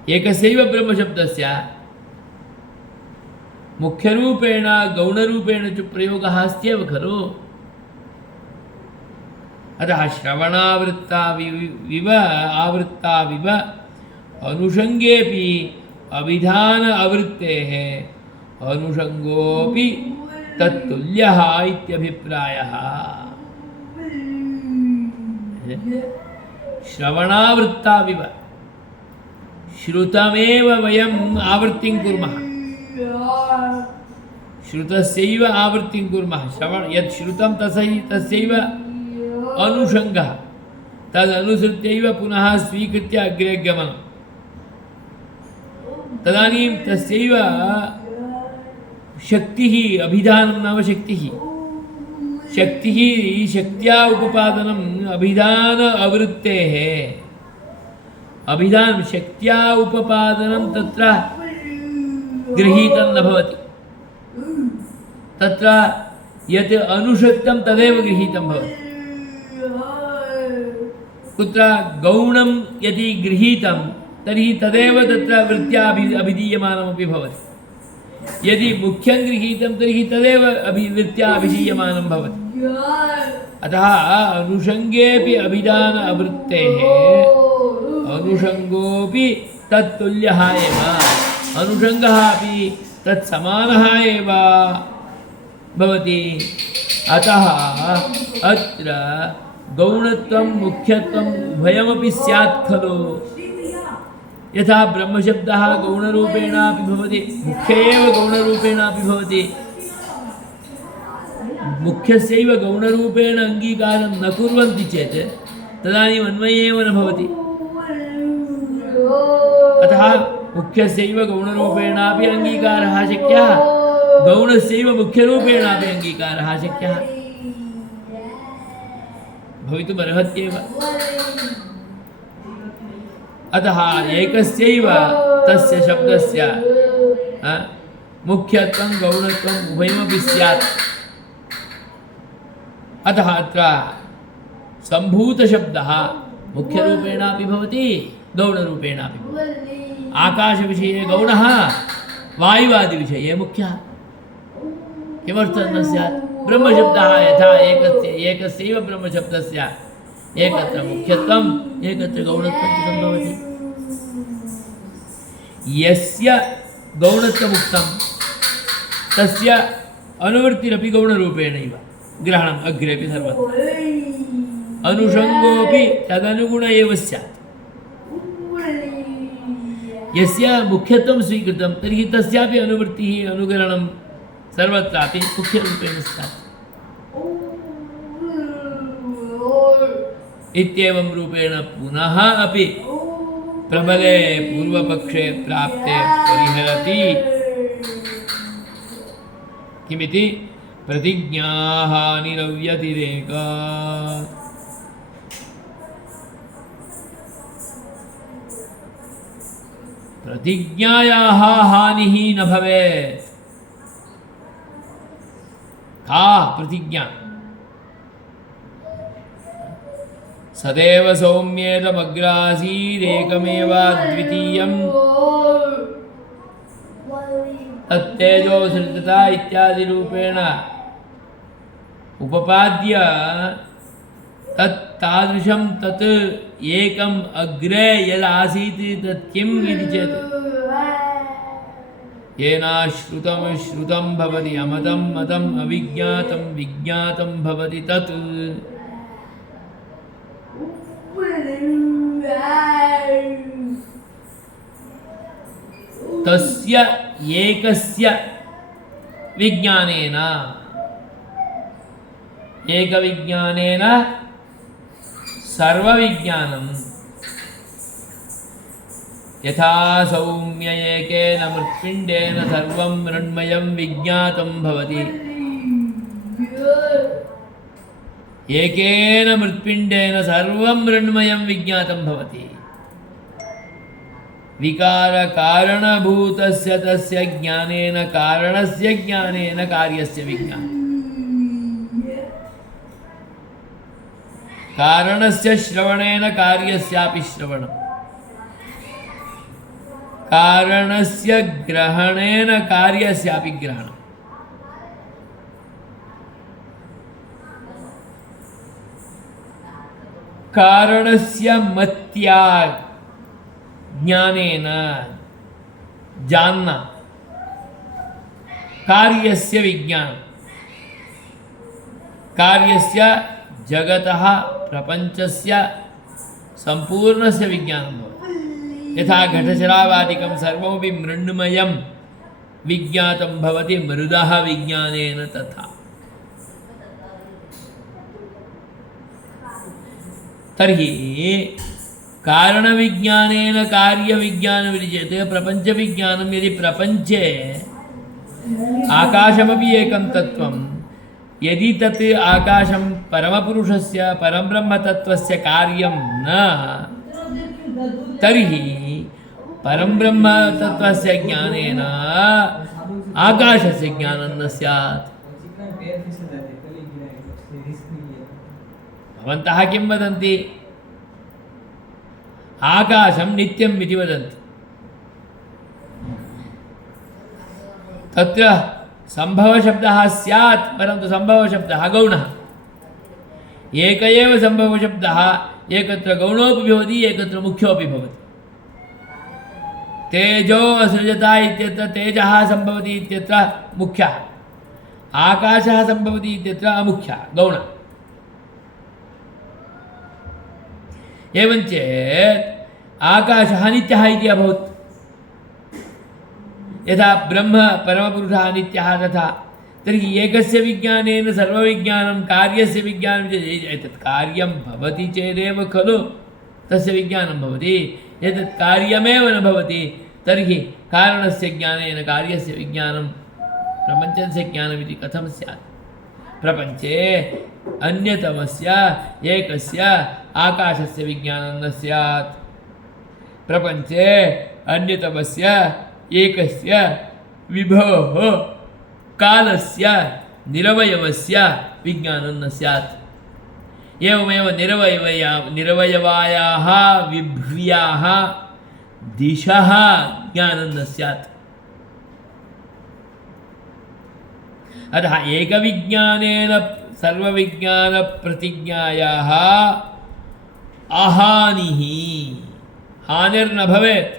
एकस्यैव ब्रह्मशब्दस्य मुख्यरूपेण गौणरूपेण च प्रयोगः अस्त्येव खलु। अतः श्रवणावृत्ताविव आवृत्ताविव अनुषङ्गेऽपि अभिधान आवृत्तेः अनुषङ्गोऽपि तत्तुल्यः इत्यभिप्रायः। श्रवणावृत्ताविव श्रुतमेव वयम् आवृत्तिं कुर्मः, श्रुतस्यैव आवृत्तिं कुर्मः। श्रवण यत् श्रुतं तस्यैव अनुषङ्गः, तदनुसृत्यैव पुनः स्वीकृत्य अग्रे गमनं। तदानीं तस्यैव शक्तिः, अभिधानं नाम शक्तिः, शक्तिः शक्त्या उपपादनम् अभिधान आवृत्तेः, अभिधानं शक्त्या उपपादनं तत्र गृहीतं न भवति, तत्र यत् अनुषक्तं तदेव गृहीतं भवति। कुत्र गौणं यदि गृहीतं तर्हि तदेव तत्र वृत्त्या अभिधीयमानमपि भवति, यदि मुख्यं गृहीतं तर्हि तदेव वृत्त्या अभिधीयमानं भवति। अतः अनुषङ्गेऽपि अभिधान आवृत्तेः अनुषङ्गोऽपि तत्तुल्यः एव, अनुषङ्गः अपि तत्समानः एव भवति। अतः अत्र गौणत्वं मुख्यत्वम् उभयमपि स्यात् खलु। यथा ब्रह्मशब्दः गौणरूपेणापि भवति, मुख्य एव गौणरूपेणापि भवति। मुख्यस्यैव गौणरूपेण अङ्गीकारं न कुर्वन्ति चेत् तदानीम् अन्वये एव न भवति। अतः मुख्यस्यैव गौणरूपेणापि अङ्गीकारः शक्यः, गौणस्यैव मुख्यरूपेणापि अङ्गीकारः शक्यः भवितुमर्हत्येव। अतः एकस्यैव तस्य शब्दस्य मुख्यत्वं गौणत्वम् उभयमपि स्यात्। अतः अत्र सम्भूतशब्दः मुख्यरूपेणापि भवति गौणरूपेणापि भवति। आकाशविषये गौणः, वायुवादिविषये मुख्यः। किमर्थं न स्यात्? ब्रह्मशब्दः यथा एकस्यैव ब्रह्मशब्दस्य एकत्र मुख्यत्वम् एकत्र गौणत्वं च सम्भवति। यस्य गौणत्वमुक्तं तस्य अनुवृत्तिरपि गौणरूपेणैव ग्रहणम् अग्रेपि सर्वत्र। अनुषङ्गोऽपि तदनुगुण एव स्यात्। यस्य मुख्यत्वं स्वीकृतं तर्हि तस्यापि अनुवृत्तिः अनुकरणं सर्वत्रापि मुख्यरूपेण स्यात्। इत्येवं रूपेण पुनः अपि प्रबले पूर्वपक्षे प्राप्ते परिहरति। किमिति? प्रतिज्ञाहानिरव्यतिरेकात्। प्रतिज्ञायाः हानिः न भवेत्। का प्रतिज्ञा? सदैव सौम्येदमग्रासीदेकमेवाद्वितीयं तत्तेजो सृजता इत्यादि रूपेण उपपाद्य तादृशं तत् एकम् अग्रे यदासीत् तत् किम् इति चेत् येनाश्रुतं श्रुतं भवति, अमतं मतं, अविज्ञातं विज्ञातं भवति तत्। तस्य एकस्य विज्ञानेन, एकविज्ञानेन सर्वविज्ञानं यथा सौम्य एकेन मृत्पिण्डेन सर्वं मृण्मयं विज्ञातं भवति। एकेन मृत्पिण्डेन सर्वं मृण्मयं विज्ञातं भवति। विकारकारणभूतस्य तस्य ज्ञानेन कारणस्य ज्ञानेन कार्यस्य विज्ञानं, कारणस्य श्रवणेन कार्यस्यापि श्रवणम्। कारणस्य ग्रहणेन कार्यस्यापि ग्रहणम्। कारणस्य मत्या ज्ञानेन जानना, कार्यस्य विज्ञानं, कार्यस्य जगतः प्रपञ्चस्य सम्पूर्णस्य विज्ञानं भवति। यथा घटशरावादिकं सर्वमपि मृण्मयं विज्ञातं भवति मृदः विज्ञानेन तथा। तर्हि कारणविज्ञानेन कार्यविज्ञानमिति चेत् प्रपञ्चविज्ञानं, यदि प्रपञ्चे आकाशमपि एकं तत्त्वं, यदि तत् आकाशं परमपुरुषस्य परब्रह्मतत्त्वस्य कार्यं न, तर्हि परब्रह्मतत्त्वस्य ज्ञानेन आकाशस्य ज्ञानं न स्यात्। भवन्तः किं वदन्ति? आकाशं नित्यम् इति वदन्ति। तत्र सम्भवशब्दः स्यात्, परन्तु सम्भवशब्दः गौणः। एक एव सम्भवशब्दः एकत्र गौणोऽपि भवति, एकत्र मुख्योऽपि भवति। तेजो असृजता इत्यत्र तेजः सम्भवति इत्यत्र मुख्यः, आकाशः सम्भवति इत्यत्र अमुख्यः गौणः। एवञ्चेत् आकाशः नित्यः इति अभवत्। यथा ब्रह्म परमपुरुषः नित्यः तथा। तर्हि एकस्य विज्ञानेन सर्वविज्ञानं, कार्यस्य विज्ञानं एतत् कार्यं भवति चेदेव खलु तस्य विज्ञानं भवति। एतत् कार्यमेव न भवति तर्हि कारणस्य ज्ञानेन कार्यस्य विज्ञानं, प्रपञ्चस्य ज्ञानमिति कथं स्यात्? प्रपञ्चे अन्यतमस्य एकस्य आकाशस्य विज्ञानं न स्यात्। प्रपञ्चे अन्यतमस्य एकस्य विभोः कालस्य निरवयवस्य विज्ञानं न स्यात्। एवमेव निरवयवायाः विभ्व्याः दिशः ज्ञानं न स्यात्। अतः एकविज्ञानेन सर्वविज्ञानप्रतिज्ञायाः अहानिः, हानिर्न भवेत्।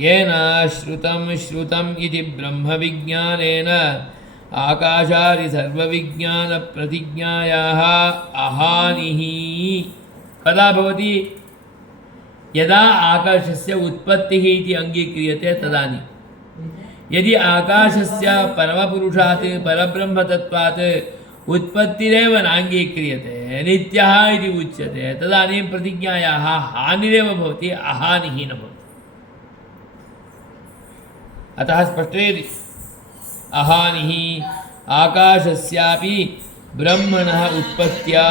येन श्रुतम् इति ब्रह्मविज्ञानेन आकाशादि सर्वविज्ञानप्रतिज्ञायाः अहानिः कदा भवति? यदा आकाशस्य उत्पत्तिः इति अङ्गीक्रियते तदानीं। यदि आकाशस्य परमपुरुषात् परब्रह्मतत्त्वात् उत्पत्तिरेव नाङ्गीक्रियते, नित्यः इति उच्यते, तदानीं प्रतिज्ञायाः हानिरेव भवति, अहानिः न भवति। अतः स्पष्टयति अहानिः आकाशस्यापि ब्रह्मणः उत्पत्त्या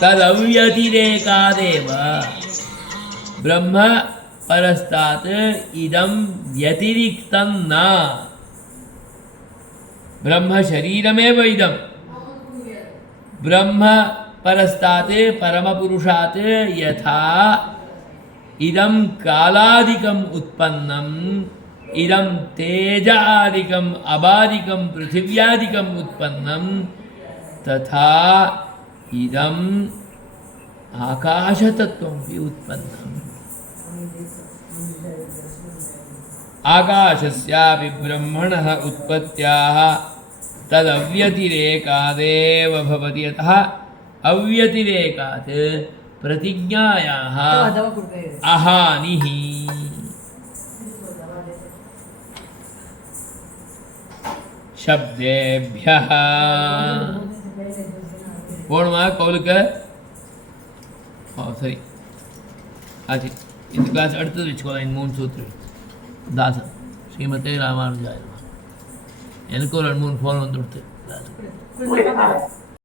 तदव्यतिरेकादेव ब्रह्म परस्तात् इदं व्यतिरिक्तं न। ब्रह्म शरीरमेव इदं, ब्रह्म परस्तात् परमपुरुषात् यथा इदं कालादिकम् उत्पन्नम्, इदं तेजादिकम् अबादिकं पृथिव्यादिकम् उत्पन्नं, तथा इदम् आकाशतत्त्वमपि उत्पन्नम्। आकाशस्यापि ब्रह्मणः उत्पत्त्याः तदव्यतिरेकादेव भवति। यतः अव्यतिरेकात् प्रतिज्ञायाः अहानिः। शब्देभ्यः पूर्णमा कौलिक सरी आजी இந்த கிளாஸ் அடுத்தது வச்சுக்கோங்க. இந்த 3 சூத்திரம் தாசன் ஸ்ரீமதே ராமானுஜாய. எனக்கு ஒரு 2-3 ஃபோன் வந்துடுது.